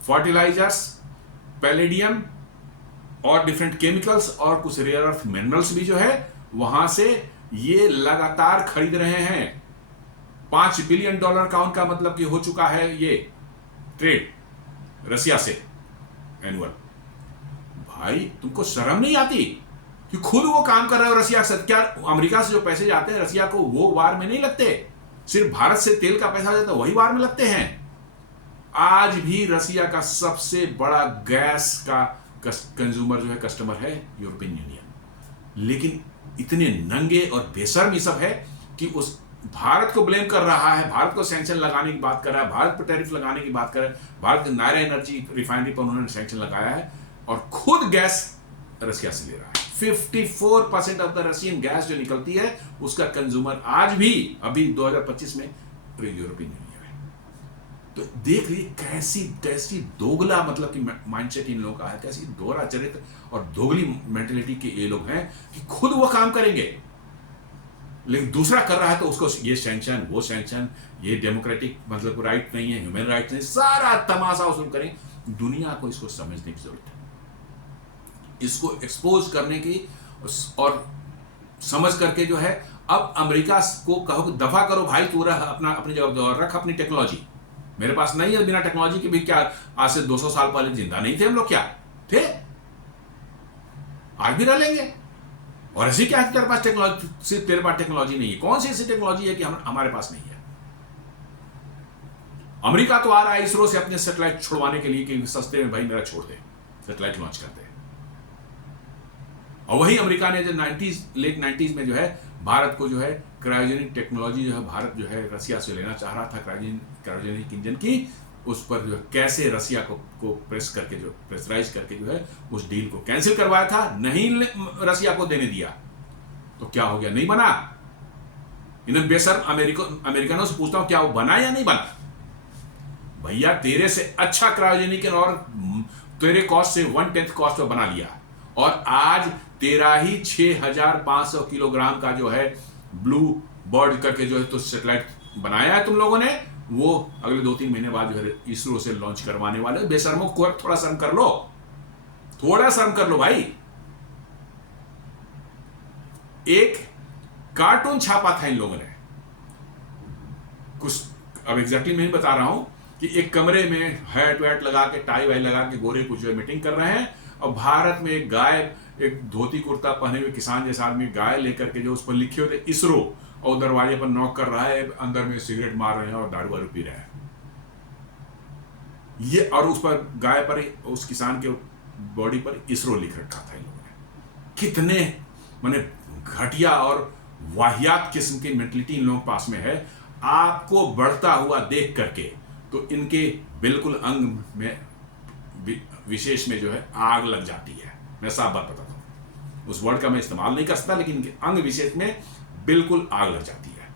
फर्टिलाइजर्स, पैलेडियम और डिफरेंट केमिकल्स और कुछ रेयर अर्थ मिनरल्स भी जो है वहां से ये लगातार खरीद रहे हैं। $5 बिलियन का उनका मतलब कि हो चुका है ये ट्रेड रसिया से एनुअल। भाई तुमको शर्म नहीं आती कि खुद वो काम कर रहे हो रसिया से? क्या अमेरिका से जो पैसे जाते हैं रसिया को वो वार में नहीं लगते? सिर्फ भारत से तेल का पैसा जाता है वही वार में लगते हैं। आज भी रसिया का सबसे बड़ा गैस का कंज्यूमर जो है, कस्टमर है यूरोपियन यूनियन। लेकिन इतने नंगे और बेशर्म ये सब है कि उस भारत को ब्लेम कर रहा है, भारत को सैंक्शन लगाने की बात कर रहा है, भारत पर टैरिफ लगाने की बात कर रहा है। भारत के नायरा एनर्जी रिफाइनरी पर उन्होंने सैंक्शन लगाया है और खुद गैस रसिया से ले रहा है। 54% ऑफ द रशियन गैस जो निकलती है उसका कंज्यूमर आज भी, अभी 2025 में, यूरोपियन यूनियन। तो देख लीजिए कैसी दोगला मतलब कि माइंडसेट इन लोगों का है, कैसी दोहरा चरित्र और दोगली मेंटेलिटी के ये लोग हैं कि खुद वो काम करेंगे लेकिन दूसरा कर रहा है तो उसको ये सैंक्शन, वो सैंक्शन, ये डेमोक्रेटिक मतलब राइट नहीं है, ह्यूमन राइट नहीं, सारा तमाशा उसमें करें। दुनिया को इसको समझने की जरूरत है, इसको एक्सपोज करने की और समझ करके जो है अब अमेरिका को कहो कि दफा करो भाई, तू रह अपनी जगह, रख अपनी टेक्नोलॉजी, मेरे पास नहीं है। बिना टेक्नोलॉजी के भी क्या आज से 200 साल पहले जिंदा नहीं थे हम लोग? क्या थे? आज भी रह लेंगे। और ऐसी क्या है तेरे पास टेक्नोलॉजी, सिर्फ तेरे पास टेक्नोलॉजी नहीं है? कौन सी ऐसी टेक्नोलॉजी है कि हमारे पास नहीं है? अमेरिका तो आ रहा है इसरो से अपने सैटेलाइट छुड़वाने के लिए कि सस्ते में भाई मेरा छोड़ दे, सैटेलाइट लॉन्च कर दे। और वही अमेरिका ने जो लेट 90s में जो है भारत को जो है क्रायोजेनिक टेक्नोलॉजी जो है भारत जो है रसिया से लेना चाह रहा था, क्रायोजेनिक इंजन की, उस पर जो है कैसे रसिया को प्रेशराइज करके जो है उस डील को कैंसिल करवाया था, नहीं रसिया को देने दिया। तो क्या हो गया? नहीं बना। इन्हें बेशर्म अमेरिकनों से पूछता हूं क्या वो बना या नहीं बना? भैया तेरे से अच्छा क्रायोजेनिक और तेरे कॉस्ट से 1/10 कॉस्ट पर बना लिया, और आज तेरा ही 6500 किलोग्राम का जो है ब्लू बर्ड करके जो है तो सैटेलाइट बनाया है तुम लोगों ने, वो अगले 2-3 महीने बाद जो है इसरो से लॉन्च करवाने वाले। बेशर्मों को थोड़ा शर्म कर लो, थोड़ा शर्म कर लो भाई। एक कार्टून छापा था इन लोगों ने, कुछ अब एग्जैक्टली मैं नहीं बता रहा हूं, कि एक कमरे में हैट वैट लगा के टाई वाई लगा के गोरे कुछ मीटिंग कर रहे हैं, और भारत में एक गाय, एक धोती कुर्ता पहने हुए किसान जैसा आदमी गाय लेकर के जो उस पर लिखे हुए इसरो, और दरवाजे पर नॉक कर रहा है, अंदर में सिगरेट मार रहे हैं और दारू वारू पी रहे हैं ये, और उस पर गाय पर, उस किसान के बॉडी पर इसरो लिख रखा था इन लोगों ने। कितने माने घटिया और वाहियात किस्म की मेंटलिटी इन लोगों के पास में है। आपको बढ़ता हुआ देख करके तो इनके बिल्कुल अंग में विशेष में जो है आग लग जाती है। मैं साफ बात बताता हूं, उस वर्ड का मैं इस्तेमाल नहीं कर सकता, लेकिन इनके अंग विशेष में बिल्कुल आग लग जाती है।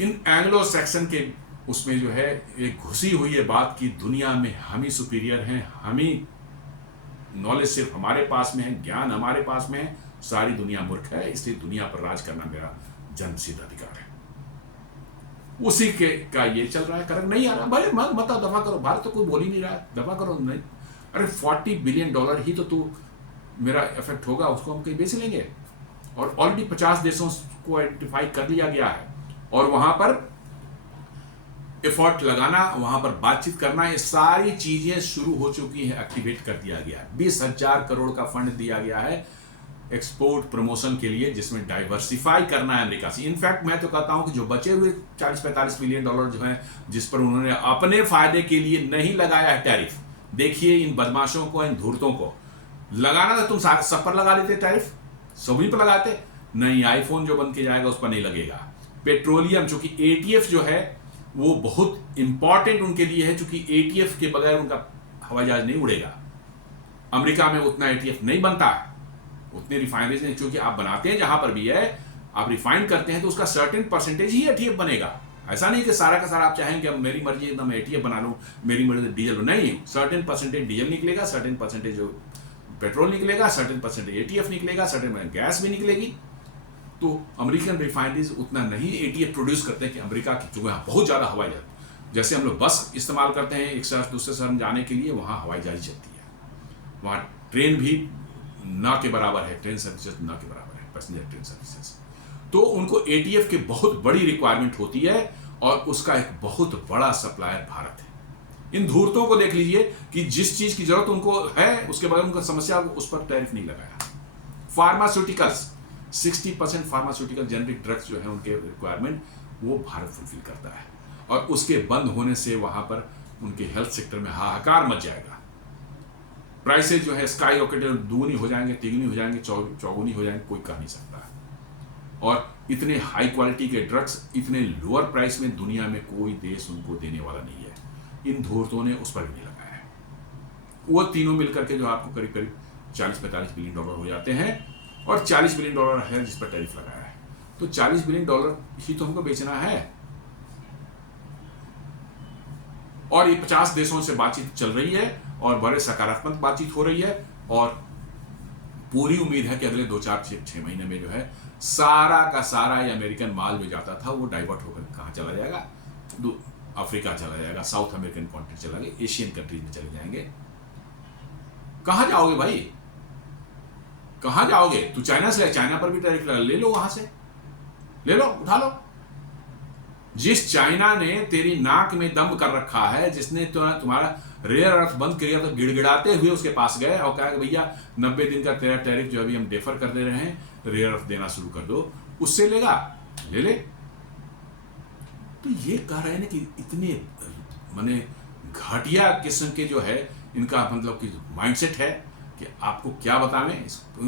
इन एंग्लो सैक्सन के उसमें जो है एक घुसी हुई है बात की दुनिया में हम ही सुपीरियर हैं, हम ही नॉलेज सिर्फ हमारे पास में है, ज्ञान हमारे पास में है, सारी दुनिया मूर्ख है, इसलिए दुनिया पर राज करना मेरा जन्मसिद्ध अधिकार है। उसी के का ये चल रहा है, करक नहीं आ रहा भाई, मत दफा करो, भारत तो कोई बोल ही नहीं रहा, दफा करो नहीं। अरे $40 बिलियन ही तो मेरा इफेक्ट होगा, उसको हम कहीं बेच लेंगे, और ऑलरेडी 50 देशों को आइडेंटिफाई कर लिया गया है, और वहां पर एफर्ट लगाना, वहां पर बातचीत करना, ये सारी चीजें शुरू हो चुकी हैं, एक्टिवेट कर दिया गया है। 20,000 करोड़ का फंड दिया गया है एक्सपोर्ट प्रमोशन के लिए, जिसमें डाइवर्सिफाई करना है अमेरिका से। इनफैक्ट मैं तो कहता हूं कि जो बचे हुए $40-45 बिलियन जो हैं, जिस पर उन्होंने अपने फायदे के लिए नहीं लगाया है टैरिफ, देखिए इन बदमाशों को, इन धूर्तों को लगाना था, तुम सब पर लगा देते टैरिफ, सभी पर लगाते नहीं। आईफोन जो बन के जाएगा उस पर नहीं लगेगा। पेट्रोलियम, चूंकि एटीएफ जो है वो बहुत इंपॉर्टेंट उनके लिए है, चूंकि एटीएफ के बगैर उनका हवाई जहाज नहीं उड़ेगा। अमेरिका में उतना एटीएफ नहीं बनता, उतने रिफाइनरीज नहीं, क्योंकि आप बनाते हैं जहां पर भी है, आप रिफाइन करते हैं तो उसका सर्टेन परसेंटेज ही एटीएफ बनेगा। ऐसा नहीं कि सारा का सारा आप चाहेंगे अब मेरी मर्जी है मैं एटीएफ बना लूं, मेरी मर्जी डीजल, नहीं, सर्टेन परसेंटेज डीजल निकलेगा, सर्टेन परसेंटेज पेट्रोल निकलेगा, सर्टेन परसेंटेज एटीएफ निकलेगा, सर्टेन गैस भी निकलेगी। तो अमेरिकन रिफाइनरीज उतना नहीं एटीएफ प्रोड्यूस करते हैं कि अमेरिका की, जो यहाँ बहुत ज्यादा हवाई जहाज, जैसे हम लोग बस इस्तेमाल करते हैं एक शहर से दूसरे शहर में जाने के लिए, वहां हवाई जहाज चलती है, वहां ट्रेन भी ना के बराबर है, ट्रेन सर्विसेज ना के बराबर है, पैसेंजर ट्रेन सर्विसेज। तो उनको एटीएफ की बहुत बड़ी रिक्वायरमेंट होती है, और उसका एक बहुत बड़ा सप्लायर भारत है। इन धूर्तों को देख लीजिए कि जिस चीज की जरूरत उनको है, उसके बगैर उनका समस्या, उस पर टैरिफ नहीं लगाया। फार्मास्यूटिकल्स, 60% फार्मास्यूटिकल जेनरिक ड्रग्स जो है उनके रिक्वायरमेंट वो भारत फुलफिल करता है, और उसके बंद होने से वहां पर उनके हेल्थ सेक्टर में हाहाकार मच जाएगा। प्राइसेज जो है स्काई रॉकेट दुगुनी हो जाएंगे, तिगुनी हो जाएंगे, चौगुनी हो जाएंगे, कोई कह नहीं सकता। और इतने हाई क्वालिटी के ड्रग्स इतने लोअर प्राइस में दुनिया में कोई देश उनको देने वाला नहीं है। इन धूर्तों ने उस पर भी नहीं लगाया है। वो तीनों मिलकर के जो आपको करीब करीब $40-45 बिलियन हो जाते हैं, और $40 बिलियन है जिस पर टैरिफ लगाया है। तो $40 बिलियन ही तो हमको बेचना है, और ये 50 देशों से बातचीत चल रही है, और बड़े सकारात्मक बातचीत हो रही है, और पूरी उम्मीद है कि अगले 2-4-6 महीने में जो है सारा का सारा ये अमेरिकन माल जो जाता था वो डाइवर्ट होकर कहाँ चला जाएगा, अफ्रीका चला जाएगा, साउथ अमेरिकन कॉन्टिनेंट चला जाएगा, एशियन कंट्रीज में चले जाएंगे। कहाँ जाओगे भाई, कहाँ जाओगे? तू चाइना से, चाइना पर भी टैरिफ ले लो, वहां से ले लो, उठा लो। जिस चाइना ने तेरी नाक में दम कर रखा है, जिसने तुम्हारा रेयर अर्थ बंद किया, तो गिड़गिड़ाते हुए उसके पास गए और कहा कि भैया 90 दिन का तेरा टैरिफ जो अभी हम डेफर कर दे रहे हैं, रेयर अर्थ देना शुरू कर दो, उससे लेगा, ले ले। तो ये कह रहे हैं कि इतने माने घटिया किस्म के जो है इनका मतलब कि माइंडसेट है कि आपको क्या बतावें,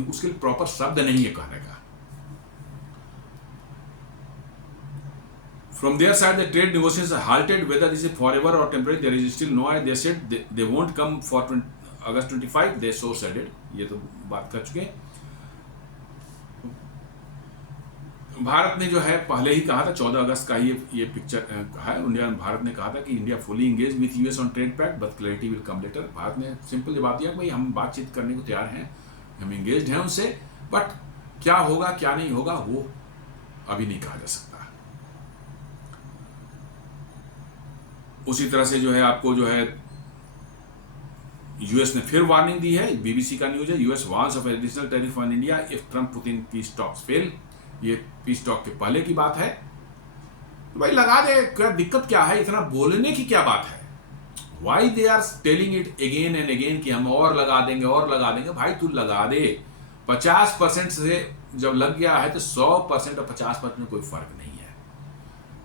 उसके लिए प्रॉपर शब्द नहीं है कहने का। From their side, the trade negotiations are halted. Whether this is forever or temporary, there is still no idea. They said they won't come for August 25. They so said it. ये तो बात कर चुके हैं। भारत ने जो है पहले ही कहा था, 14 अगस्त का ये पिक्चर है, भारत ने कहा था कि India fully engage with US on trade pact but clarity will come later. Bharat ने सिंपल जवाब दिया भाई हम बातचीत करने को तैयार हैं, हम इंगेज हैं उनसे, बट क्या होगा क्या नहीं होगा वो अभी नहीं कहा जा सकता। उसी तरह से जो है आपको जो है यूएस ने फिर वार्निंग दी है, बीबीसी का न्यूज है, US warns of additional tariff on India if Trump Putin peace talks fail. ये पीस टॉक के पहले की बात है, तो भाई लगा दे, क्या दिक्कत क्या है, इतना बोलने की क्या बात है। Why they are telling it again and again कि हम और लगा देंगे और लगा देंगे। भाई तू लगा दे, 50% से जब लग गया है तो 100% और 50% में कोई फर्क नहीं है।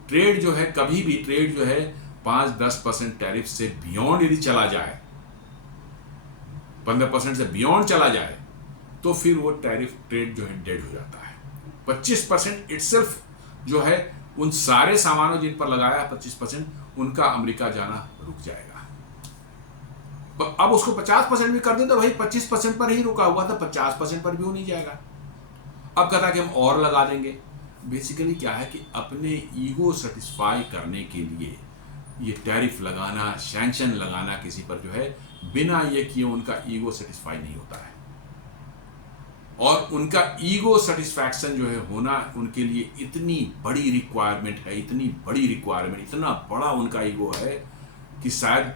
ट्रेड जो है कभी भी ट्रेड जो है 5-10% टैरिफ से बियॉन्ड यदि चला जाए, 15% से बियॉन्ड चला जाए, तो फिर वो टैरिफ ट्रेड जो है डेड हो जाता है। 25% इटसेल्फ जो है उन सारे सामानों जिन पर लगाया है 25%, उनका अमेरिका जाना रुक जाएगा। अब उसको 50% भी कर दे तो भाई 25% पर ही रुका हुआ था, 50% पर भी वो नहीं जाएगा। अब कहता कि हम और लगा देंगे। बेसिकली क्या है कि अपने ईगो सेटिस्फाई करने के लिए ये टैरिफ लगाना, सैंक्शन लगाना किसी पर जो है, बिना ये किए उनका ईगो सेटिस्फाई नहीं होता है। और उनका ईगो सेटिस्फैक्शन जो है होना उनके लिए इतनी बड़ी रिक्वायरमेंट है, इतनी बड़ी रिक्वायरमेंट, इतना बड़ा उनका ईगो है कि शायद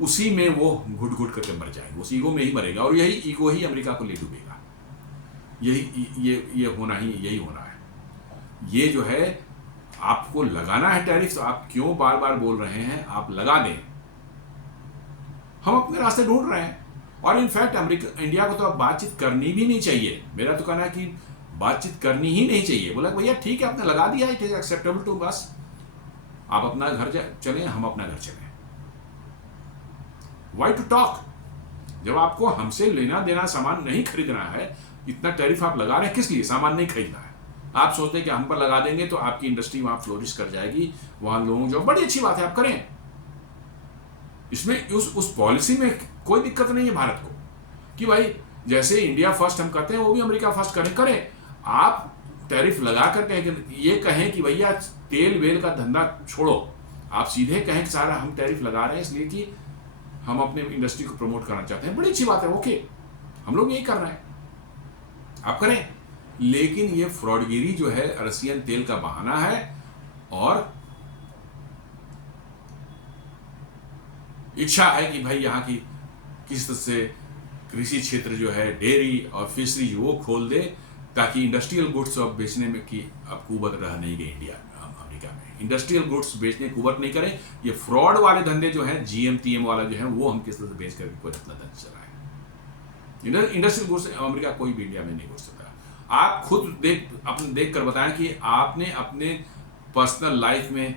उसी में वो घुट घुट करके मर जाएंगे, उस ईगो में ही मरेगा। और यही ईगो ही अमेरिका को ले डूबेगा। ये होना ही यही होना है। ये जो है आपको लगाना है टैरिफ, तो आप क्यों बार बार बोल रहे हैं, आप लगा दें, हम अपने रास्ते ढूंढ रहे हैं। और इनफैक्ट अमेरिका इंडिया को तो अब बातचीत करनी भी नहीं चाहिए। मेरा तो कहना है कि बातचीत करनी ही नहीं चाहिए। बोला भैया ठीक है आपने लगा दिया, इट इज एक्सेप्टेबल टू बस, आप अपना घर चलें, हम अपना घर चलें। Why to talk? जब आपको हमसे लेना देना सामान नहीं खरीदना है, इतना टैरिफ आप लगा रहे हैं किस लिए? सामान नहीं खरीदना है। आप सोचते हैं कि हम पर लगा देंगे तो आपकी इंडस्ट्री वहां फ्लोरिश कर जाएगी, वहां लोगों जो, बड़ी अच्छी बात है आप करें, इसमें उस पॉलिसी में कोई दिक्कत नहीं है भारत को कि भाई जैसे इंडिया फर्स्ट हम कहते हैं वो भी अमेरिका फर्स्ट करें। आप टैरिफ लगा कर ये कहें कि भैया तेल वेल का धंधा छोड़ो, आप सीधे कहें कि सारा हम टैरिफ लगा रहे हैं इसलिए कि हम अपने इंडस्ट्री को प्रमोट करना चाहते हैं, बड़ी अच्छी बात है, ओके, हम लोग यही कर रहे हैं, आप करें। लेकिन ये फ्रॉडगिरी जो है रसियन तेल का बहाना है, और इच्छा है कि भाई यहाँ की किस तरह से कृषि क्षेत्र जो है, डेयरी और फिशरीज वो खोल दे, ताकि इंडस्ट्रियल गुड्स अब बेचने में की अब कुवत रह नहीं गई इंडिया अमेरिका में, इंडस्ट्रियल गुड्स बेचने कुवत नहीं करें। ये फ्रॉड वाले धंधे जो हैं, जीएम वाला जो है, वो हम किस तरह से बेच करके कोई अपना धंधा चलाएं। इंडस्ट्रियल गुड्स अमेरिका कोई भी इंडिया में नहीं घुस सकता। आप खुद देख कर बताएं कि आपने अपने पर्सनल लाइफ में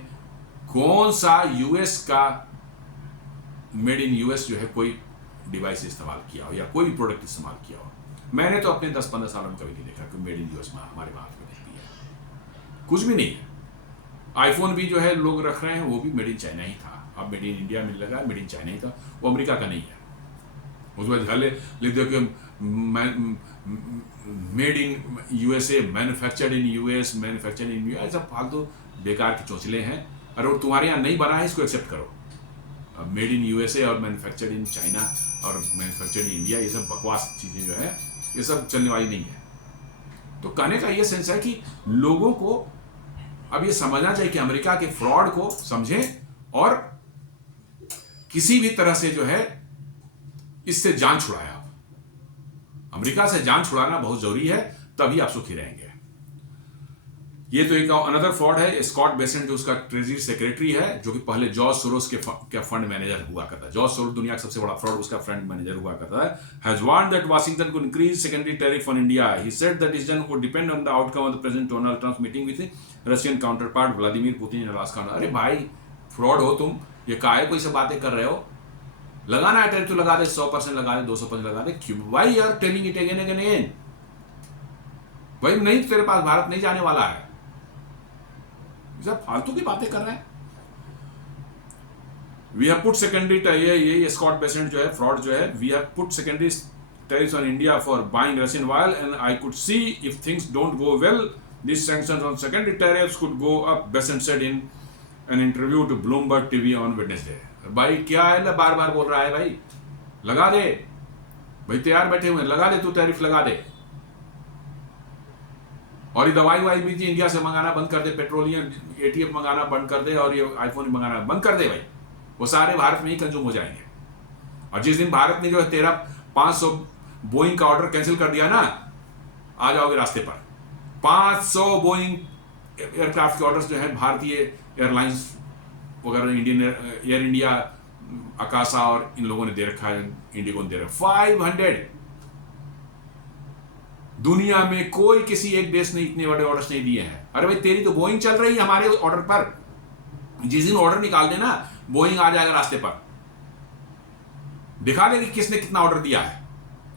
कौन सा यूएस का मेड इन यूएस जो है कोई डिवाइस इस्तेमाल किया हो या कोई भी प्रोडक्ट इस्तेमाल किया हो। मैंने तो अपने 10-15 सालों में कभी नहीं देखा कि मेड इन यूएस में हमारे हाथ में नहीं है, कुछ भी नहीं है। आईफोन भी जो है लोग रख रहे हैं, वो भी मेड इन चाइना ही था, अब मेड इन इंडिया में लगा, मेड इन चाइना ही था, वो अमेरिका का नहीं है। उसमें पहले लिख दो कि made in USA, manufactured in US, manufactured in US, सब फालतू बेकार के चौचले हैं। अरे वो तुम्हारे यहाँ नहीं बना है इसको एक्सेप्ट करो। मेड इन यूएसए और मैन्युफैक्चर्ड इन चाइना और मैन्युफैक्चर्ड इन इंडिया, ये सब बकवास चीज़ें जो है, ये सब चलने वाली नहीं है। तो कहने का ये सेंस है कि लोगों को अब ये समझना चाहिए कि अमेरिका के फ्रॉड को समझें और किसी भी तरह से जो है इससे जान छुड़ाएं। आप अमेरिका से जान छुड़ाना बहुत जरूरी है, तभी आप सुखी रहेंगे। ये तो एक अनदर फ्रॉड है, स्कॉट बेसेंट जो उसका ट्रेजरी सेक्रेटरी है, जो कि पहले जॉर्ज सोरोस के फंड मैनेजर हुआ करता है। जॉर्ज सोरोस दुनिया का सबसे बड़ा फ्रॉड, उसका फंड मैनेजर हुआ करता है। Has warned that Washington could increase secondary tariff on India. He said that decision would depend on the outcome of the present Donald Trump meeting with Russian counterpart Vladimir Putin in Alaska. अरे भाई fraud हो तुम, ये काहे कोई सब बातें कर रहे हो? लगाना है टैरिफ तो लगा दे, 100% लगा दे, 200% लगा दे। क्यों? Why you are telling it again again? भाई नहीं, तेरे पास भारत नहीं जाने वाला है, सब फालतू की बातें कर रहे हैं। वी हैव पुट सेकेंडरी, ये स्कॉट बेसेंट जो है फ्रॉड जो है, we have put secondary tariffs on India for buying Russian oil and I could see if things don't go well These sanctions on secondary tariffs could go up, Bessent said in an interview to Bloomberg TV on Wednesday. भाई क्या है ना, बार बार बोल रहा है भाई, लगा दे भाई, तैयार बैठे हुए, लगा दे, तू टैरिफ लगा दे। और ये दवाई वाई भी इंडिया से मंगाना बंद कर दे, पेट्रोलियम एटीएफ मंगाना बंद कर दे, और ये आईफोन मंगाना बंद कर दे भाई, वो सारे भारत में ही कंज्यूम हो जाएंगे। और जिस दिन भारत ने जो है 500 बोइंग का ऑर्डर कैंसिल कर दिया ना, आ जाओगे रास्ते पर। 500 बोइंग एयरक्राफ्ट के ऑर्डर्स जो है भारतीय एयरलाइंस वगैरह, इंडियन एयर इंडिया, आकाशा और इन लोगों ने दे रखा है, इंडिगो ने दे रखा 500। दुनिया में कोई किसी एक देश ने इतने बड़े ऑर्डर्स नहीं दिए हैं। अरे भाई तेरी तो बोइंग चल रही है हमारे ऑर्डर पर, जिस दिन ऑर्डर निकाल देना बोइंग आ जाएगा रास्ते पर, दिखा दे कि किसने कितना ऑर्डर दिया है,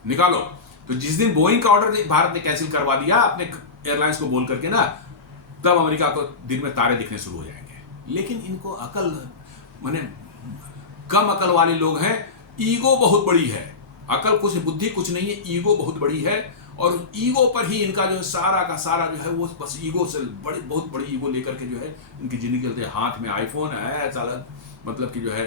निकालो। तो जिस दिन बोइंग का ऑर्डर भारत ने कैंसिल करवा दिया अपने एयरलाइंस को बोल करके ना, तब अमेरिका को दिन में तारे दिखने शुरू हो जाएंगे। लेकिन इनको अकल, माने कम अकल वाले लोग हैं, ईगो बहुत बड़ी है, अकल कुछ, बुद्धि कुछ नहीं है, ईगो बहुत बड़ी है। और ईगो पर ही इनका जो है सारा का सारा जो है वो बस ईगो से बहुत बड़ी ईगो लेकर के जो है इनकी जिंदगी चलती है। हाथ में आईफोन है, साला मतलब कि जो है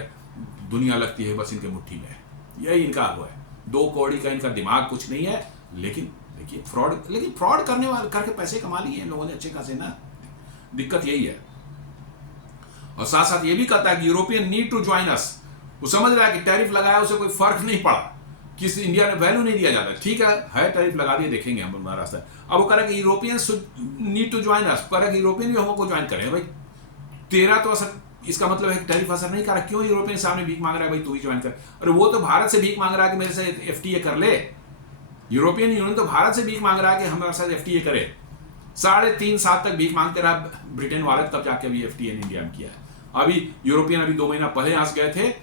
दुनिया लगती है बस इनके मुट्ठी में, यही इनका वो है। 2 कौड़ी का इनका दिमाग कुछ नहीं है। लेकिन देखिए फ्रॉड करने वाले करके पैसे कमा लिए इन लोगों ने अच्छे खासे ना, दिक्कत यही है। और साथ साथ ये भी कहता है कि European need to join us. वो समझ रहा है कि टैरिफ लगाया उसे कोई फर्क नहीं पड़ा, किसी इंडिया ने वैल्यू नहीं दिया जाता, ठीक है टैरिफ लगा दिए, देखेंगे हम हमारा रास्ता। अब वो कह रहा है कि European need to join us, कह रहा है कि यूरोपियन भी हमको ज्वाइन करें। भाई तेरा तो असर, इसका मतलब है कि टैरिफ असर नहीं कर रहा, क्यों यूरोपियन सामने भीख मांग रहा है भाई तू भी ज्वाइन कर। अरे वो तो भारत से भीख मांग रहा है कि मेरे से एफटीए कर ले। यूरोपियन यूनियन तो भारत से भीख मांग रहा है कि हमारे साथ एफटीए करे। 3.5 साल तक भीख मांगते रहा ब्रिटेन वाले, तब जाके अभी एफटीए इंडिया में किया है। अभी यूरोपियन अभी 2 महीना पहले यहाँ से गए थे,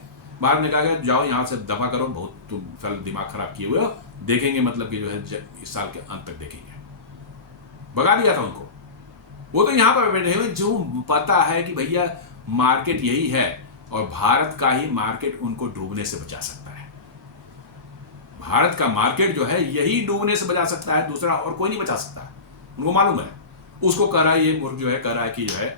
बाहर ने कहा जाओ यहाँ से दफा करो, बहुत तुम साल दिमाग खराब किए हुए हो, देखेंगे मतलब कि जो है इस साल के अंत तक देखेंगे। भगा दिया था उनको। वो तो यहाँ पर बैठे हुए जो पता है कि भैया मार्केट यही है, और भारत का ही मार्केट उनको डूबने से बचा सकता है। भारत का मार्केट जो है यही डूबने से बचा सकता है, दूसरा और कोई नहीं बचा सकता, उनको मालूम है। उसको कह रहा है ये मुर्ख जो है, कह रहा है कि जो है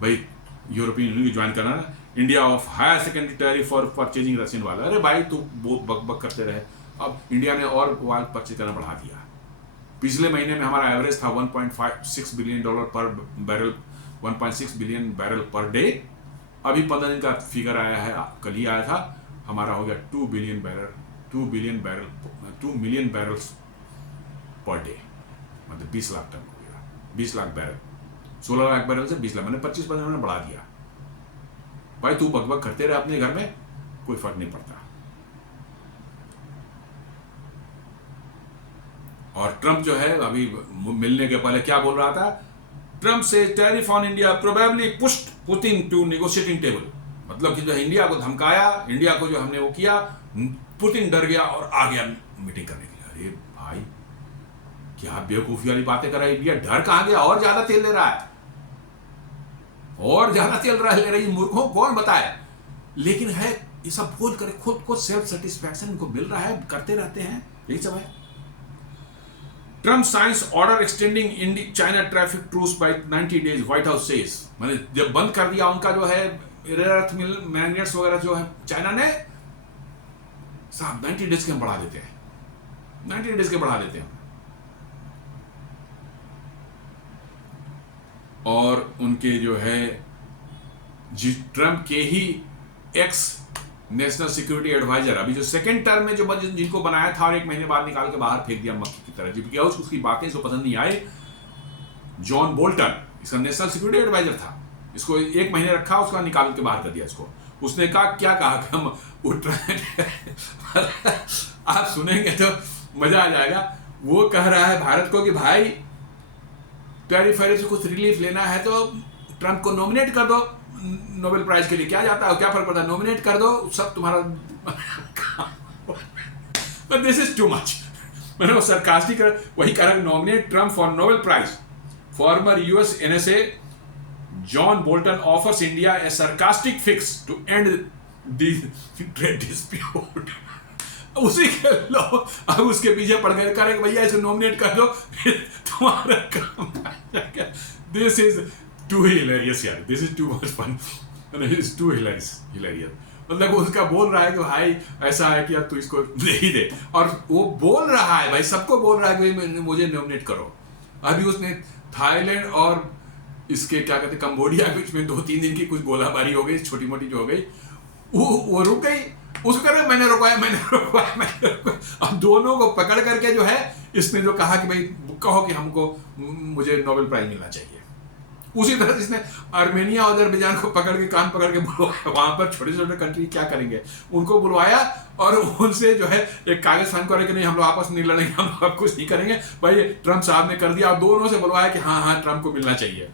भाई यूरोपियन यूनियन ज्वाइन करना ना, India of higher secondary tariff for purchasing Russian वाला। अरे भाई तू बक बक करते रहे। अब इंडिया ने और वाल परचेज करना बढ़ा दिया। पिछले महीने में हमारा एवरेज था $1.6 बिलियन पर barrel, 1.6 billion barrel per day. अभी 15 दिन का फिगर आया है, कल ही आया था, हमारा हो गया 2 मिलियन बैरल्स पर डे, मतलब 20 लाख टन हो गया, 20 लाख बैरल, 16 लाख बैरल से 20 लाख, मैंने 25% में बढ़ा दिया। भाई तू बकबक करते रहे अपने घर में, कोई फर्क नहीं पड़ता। और ट्रंप जो है अभी मिलने के पहले क्या बोल रहा था, ट्रंप से tariff on India probably pushed Putin to negotiating table. मतलब कि जो इंडिया को धमकाया, इंडिया को जो हमने वो किया, पुतिन डर गया और आ गया मीटिंग करने के लिए। अरे भाई क्या बेवकूफी वाली बातें कर रहा है इंडिया, डर कहां गया, और ज्यादा तेल ले रहा है, और ज्यादा तेल ले रही मूर्खों, कौन बताए। लेकिन है ये सब बोल कर खुद को सेल्फ सेटिस्फैक्शन इनको मिल रहा है, करते रहते हैं, यही सब है। Trump signs order extending China traffic truce by 90 days, White House says. मैंने जब बंद कर दिया उनका जो है रेयर अर्थ मैग्नेट्स वगैरह जो है चाइना ने, साहब 90 डेज के हम बढ़ा देते हैं, 90 डेज के बढ़ा देते हैं। और उनके जो है ट्रम्प के ही एक्स नेशनल सिक्योरिटी एडवाइजर, अभी जो सेकंड टर्म में जो जिनको बनाया था और 1 महीने बाद निकाल के बाहर फेंक दिया मक्खी की तरह, जबकि उसकी बातें इसको पसंद नहीं आए। जॉन बोल्टन इसका नेशनल सिक्योरिटी एडवाइजर था, इसको 1 महीने रखा, उसका निकाल के बाहर कर दिया इसको। उसने कहा क्या कहा कि हम उठ रहे आप सुनेंगे तो मजा आ जाएगा। वो कह रहा है भारत को कि भाई टैरिफ से कुछ रिलीफ लेना है तो ट्रंप को नॉमिनेट कर दो नोबेल प्राइज के लिए, क्या जाता है, क्या फर्क पड़ता है, नॉमिनेट कर दो, सब तुम्हारा। But this is too much. मैंने वो सरकास्टिक वही कह रहा, nominate Trump for Nobel prize. Former US NSA John Bolton offers India a sarcastic fix to end the trade dispute. उसी के लोग अब उसके पीछे पड़ गए, करें भैया इसे नॉमिनेट कर दो, फिर तुम्हारा काम। दिस इज टू हिलेरियस यार, this is too much fun, is too hilarious. मतलब उसका बोल रहा है कि भाई ऐसा है कि अब तू इसको दे ही दे, और वो बोल रहा है भाई, सबको बोल रहा है कि भाई मुझे नॉमिनेट करो। अभी उसने थाईलैंड और इसके क्या कहते कंबोडिया के बीच में 2-3 दिन की कुछ गोलाबारी हो गई, छोटी मोटी जो हो गई, वो रुक गई। उसको कह रहे मैंने रुकवाया। अब दोनों को पकड़ करके जो है इसने जो कहा कि भाई कहो कि मुझे नोबेल प्राइज मिलना चाहिए। उसी तरह से इसने आर्मेनिया और अजरबैजान को पकड़ के कान पकड़ के बुलवाया। वहां पर छोटे छोटे कंट्री क्या करेंगे, उनको बुलवाया और उनसे जो है एक कागज साइन करे कि नहीं हम लोग आपस में नहीं लड़ेंगे, हम लोग कुछ नहीं करेंगे। भाई ट्रम्प साहब ने कर दिया, और दोनों से बुलवाया कि हाँ ट्रम्प को मिलना चाहिए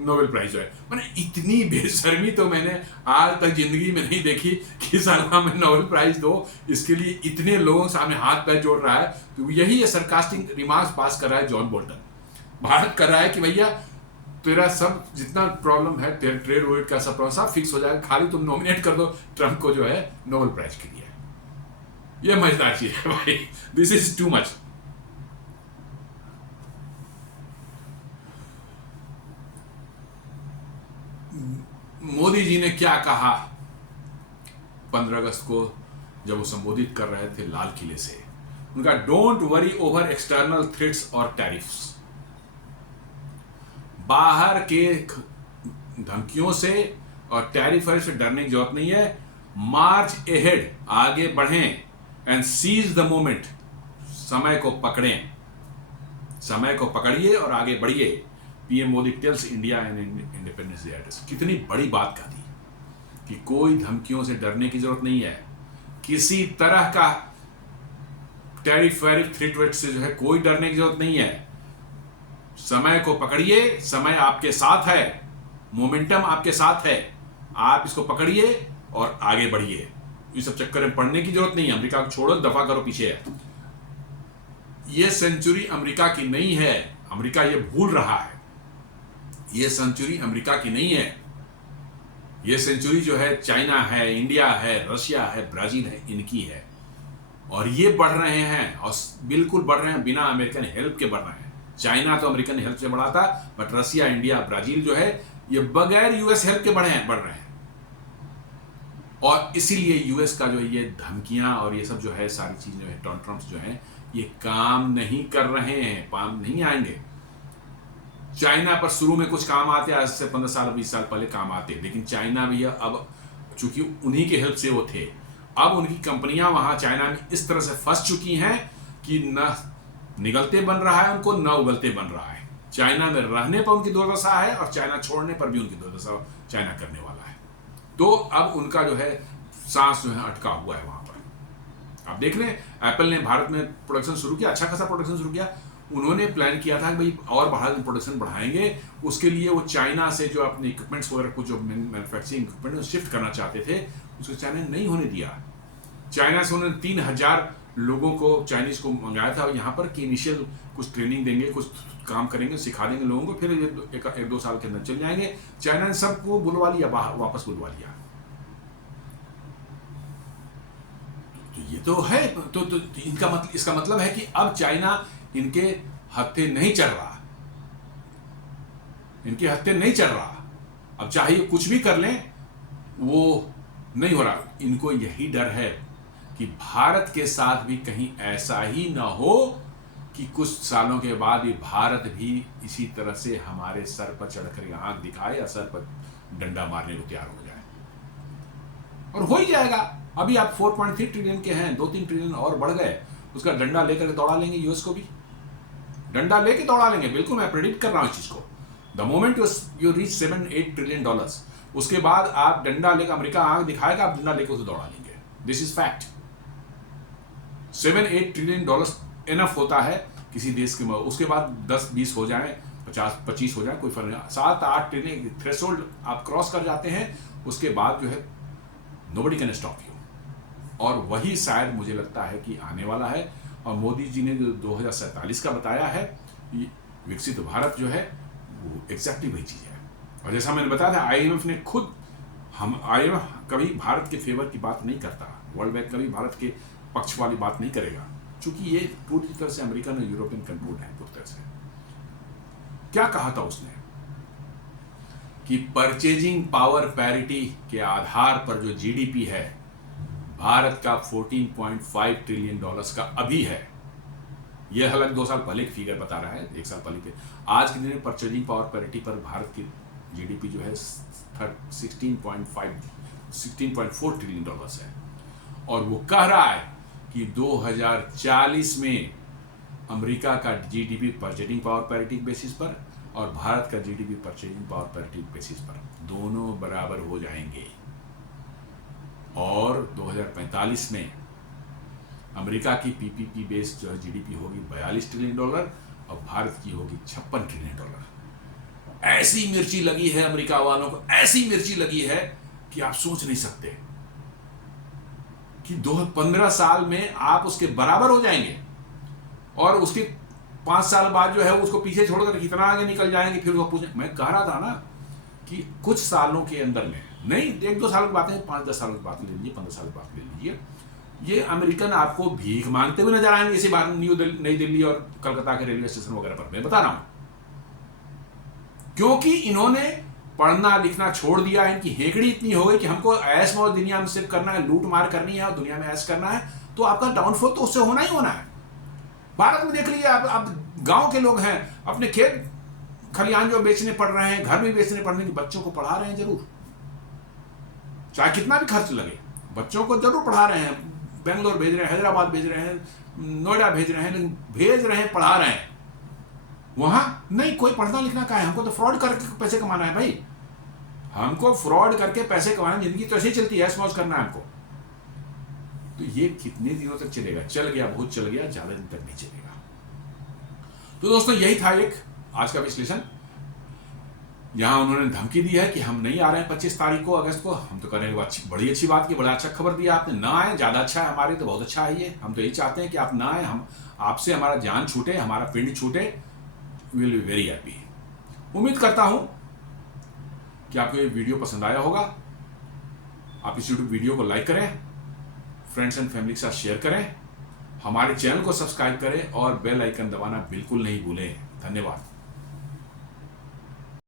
नोबेल प्राइज जो है। मैंने इतनी बेशर्मी तो मैंने आज तक जिंदगी में नहीं देखी कि साला में नोबेल प्राइज दो, इसके लिए इतने लोगों के सामने हाथ पैर जोड़ रहा है। तो यही सरकास्टिक रिमार्क्स पास कर रहा है जॉन बोल्टन। भारत कर रहा है कि भैया तेरा सब जितना प्रॉब्लम है, ट्रेड वोड का सब प्रॉब्लम सब फिक्स हो जाएगा, खाली तुम नॉमिनेट कर दो ट्रम्प को जो है नोबेल प्राइज के लिए। ये मजेदार चीज है भाई, this is too much. Modi ji ने क्या कहा 15 अगस्त को जब वो संबोधित कर रहे थे लाल किले से, उनका don't worry over external threats और टैरिफ्स। बाहर के धमकियों से और टैरिफ से डरने की जरूरत नहीं है। मार्च एहेड, आगे बढ़ें, एंड सीज द मोमेंट, समय को पकड़ें, समय को पकड़िए और आगे बढ़िए। PM Modi tells India in Independence Day address. कितनी बड़ी बात कह दी कि कोई धमकियों से डरने की जरूरत नहीं है, किसी तरह का टैरिफ वैरिफ थ्रेट से जो है कोई डरने की जरूरत नहीं है। समय को पकड़िए, समय आपके साथ है, मोमेंटम आपके साथ है, आप इसको पकड़िए और आगे बढ़िए। ये सब चक्कर में पड़ने की जरूरत नहीं है। अमेरिका को छोड़ो, दफा करो पीछे है। ये सेंचुरी अमेरिका की नहीं है, अमेरिका ये भूल रहा है। ये सेंचुरी अमेरिका की नहीं है, ये सेंचुरी जो है चाइना है, इंडिया है, रशिया है, ब्राजील है, इनकी है। और ये बढ़ रहे हैं, और बिल्कुल बढ़ रहे हैं बिना अमेरिकन हेल्प के बढ़ रहे हैं। चाइना तो अमेरिकन हेल्प से बढ़ा था, बट रशिया, इंडिया, ब्राजील जो है ये बगैर यूएस हेल्प के बढ़ रहे हैं। और इसीलिए यूएस का जो ये धमकियां और ये सब जो है सारी चीजें जो है टॉन्ट्रम्स जो है ये काम नहीं कर रहे हैं, काम नहीं आएंगे। चाइना पर शुरू में कुछ काम आते, आज से 15 साल 20 साल पहले काम आते, लेकिन चाइना भी अब चूंकि उन्हीं के हेल्प से वो थे, अब उनकी कंपनियां वहां चाइना में इस तरह से फंस चुकी हैं कि न निगलते बन रहा है उनको, न उगलते बन रहा है। चाइना में रहने पर उनकी दुर्दशा है और चाइना छोड़ने पर भी उनकी दुर्दशा चाइना करने वाला है। तो अब उनका जो है सांस जो है अटका हुआ है वहां पर। आप देख रहे हैं एप्पल ने भारत में प्रोडक्शन शुरू किया, अच्छा खासा प्रोडक्शन शुरू किया। उन्होंने प्लान किया था कि भाई और भारत में प्रोडक्शन बढ़ाएंगे, उसके लिए वो चाइना से जो अपने इक्विपमेंट्स वगैरह कुछ जो मैन्युफैक्चरिंग इक्विपमेंट शिफ्ट करना चाहते थे, उसको चाइना ने नहीं होने दिया। चाइना से उन्होंने 3000 लोगों को, चाइनीज को मंगाया था यहाँ पर कि इनिशियल कुछ ट्रेनिंग देंगे, कुछ काम करेंगे, सिखा देंगे लोगों को, फिर 1-2 साल के अंदर चल जाएंगे। चाइना ने सबको बुलवा लिया, वापस बुलवा लिया। तो ये तो है, तो इसका मतलब है कि अब चाइना इनके हत्थे नहीं चल रहा, इनके हत्थे नहीं चल रहा। अब चाहे कुछ भी कर लें वो नहीं हो रहा। इनको यही डर है कि भारत के साथ भी कहीं ऐसा ही ना हो कि कुछ सालों के बाद ये भारत भी इसी तरह से हमारे सर पर चढ़कर आंख दिखाए या सर पर डंडा मारने को तैयार हो जाए। और हो ही जाएगा। अभी आप 4.3 ट्रिलियन के हैं, 2-3 ट्रिलियन और बढ़ गए, उसका डंडा लेकर के दौड़ा लेंगे। यूएस को भी डंडा लेके दौड़ा लेंगे, बिल्कुल मैं प्रेडिक्ट कर रहा हूं इस चीज को। The moment you reach 7-8 trillion dollars, उसके बाद आप डंडा लेकर, अमेरिका आंख दिखाएगा, आप डंडा लेकर उसे दौड़ा लेंगे। This is fact. 7-8 trillion dollars enough होता है किसी देश के, उसके बाद 10-20 हो जाए, 50-25 हो जाए, कोई फर्क नहीं। 7-8 ट्रिलियन थ्रेशोल्ड आप क्रॉस कर जाते हैं, उसके बाद जो है नोबडी कैन स्टॉप यू। और वही शायद मुझे लगता है कि आने वाला है। और मोदी जी ने जो 2047 का बताया है, विकसित भारत जो है वो एग्जैक्टली वही चीज़ है। और जैसा मैंने बताया था, IMF ने खुद, IMF कभी भारत के फेवर की बात नहीं करता, वर्ल्ड बैंक कभी भारत के पक्ष वाली बात नहीं करेगा, क्योंकि ये पूरी तरह से अमेरिकन और यूरोपियन कंट्रोल है पूरी तरह से। क्या कहा था उसने कि परचेजिंग पावर पैरिटी के आधार पर जो जीडीपी है भारत का 14.5 ट्रिलियन डॉलर्स का अभी है। यह हालांकि 2 साल पहले की फिगर बता रहा है, 1 साल पहले के। आज के दिन में परचेजिंग पावर पैरिटी पर भारत की जीडीपी जो है 16.4 ट्रिलियन डॉलर्स है। और वो कह रहा है कि 2040 में अमेरिका का GDP purchasing power parity basis पर और भारत का GDP purchasing power parity basis पर दोनों बराबर हो जाएंगे। और 2045 में अमेरिका की पीपीपी बेस्ड जो है जीडीपी होगी 42 ट्रिलियन डॉलर और भारत की होगी 56 ट्रिलियन डॉलर। ऐसी मिर्ची लगी है अमेरिका वालों को, ऐसी मिर्ची लगी है कि आप सोच नहीं सकते कि 15 साल में आप उसके बराबर हो जाएंगे और उसके 5 साल बाद जो है उसको पीछे छोड़कर कितना आगे निकल जाएंगे। फिर वो पूछे, मैं कह रहा था ना कि कुछ सालों के अंदर में, नहीं 1-2 साल की बात है, 5-10 साल की बात ले लीजिए, 15 साल की बात ले लीजिए, ये अमेरिकन आपको भीख मांगते हुए नजर आएंगे इसी बार नई दिल्ली और कलकत्ता के रेलवे स्टेशन वगैरह पर। मैं बता रहा हूं क्योंकि इन्होंने पढ़ना लिखना छोड़ दिया है। इनकी हेकड़ी इतनी हो गई कि हमको ऐश मौज दुनिया में सिर्फ करना है, लूट मार करनी है और दुनिया में ऐश करना है, तो आपका डाउनफॉल तो उससे होना ही होना है। भारत में देख लीजिए, आप गांव के लोग हैं, अपने खेत खलिहान जो बेचने पड़ रहे हैं, घर में बेचने पड़ने की, बच्चों को पढ़ा रहे हैं जरूर, चाहे कितना भी खर्च लगे, बच्चों को जरूर पढ़ा रहे हैं। बेंगलोर भेज रहे हैं, हैदराबाद भेज रहे हैं, नोएडा भेज रहे हैं, लेकिन भेज रहे हैं, पढ़ा रहे हैं। वहां नहीं कोई पढ़ना लिखना का है, हमको तो फ्रॉड करके पैसे कमाना है भाई, हमको फ्रॉड करके पैसे कमाना, जिंदगी तो ऐसे ही चलती है, ऐश मौज करना है हमको। तो ये कितने दिनों तक चलेगा? चल गया, बहुत चल गया, ज्यादा दिन तक नहीं चलेगा। तो दोस्तों यही था एक आज का विश्लेषण। यहां उन्होंने धमकी दी है कि हम नहीं आ रहे हैं 25 तारीख को अगस्त को। हम तो करेंगे, बड़ी अच्छी बात की, बड़ा अच्छा खबर दिया आपने, ना आए ज्यादा अच्छा है, हमारे तो बहुत अच्छा है ये। हम तो यही चाहते हैं कि आप ना आए, हम आपसे हमारा जान छूटे, हमारा पिंड छूटे, विल बी वेरी हैप्पी। उम्मीद करता हूं कि आपको ये वीडियो पसंद आया होगा। आप इस यूट्यूब वीडियो को लाइक करें, फ्रेंड्स एंड फैमिली के साथ शेयर करें, हमारे चैनल को सब्सक्राइब करें और बेल आइकन दबाना बिल्कुल नहीं भूलें। धन्यवाद।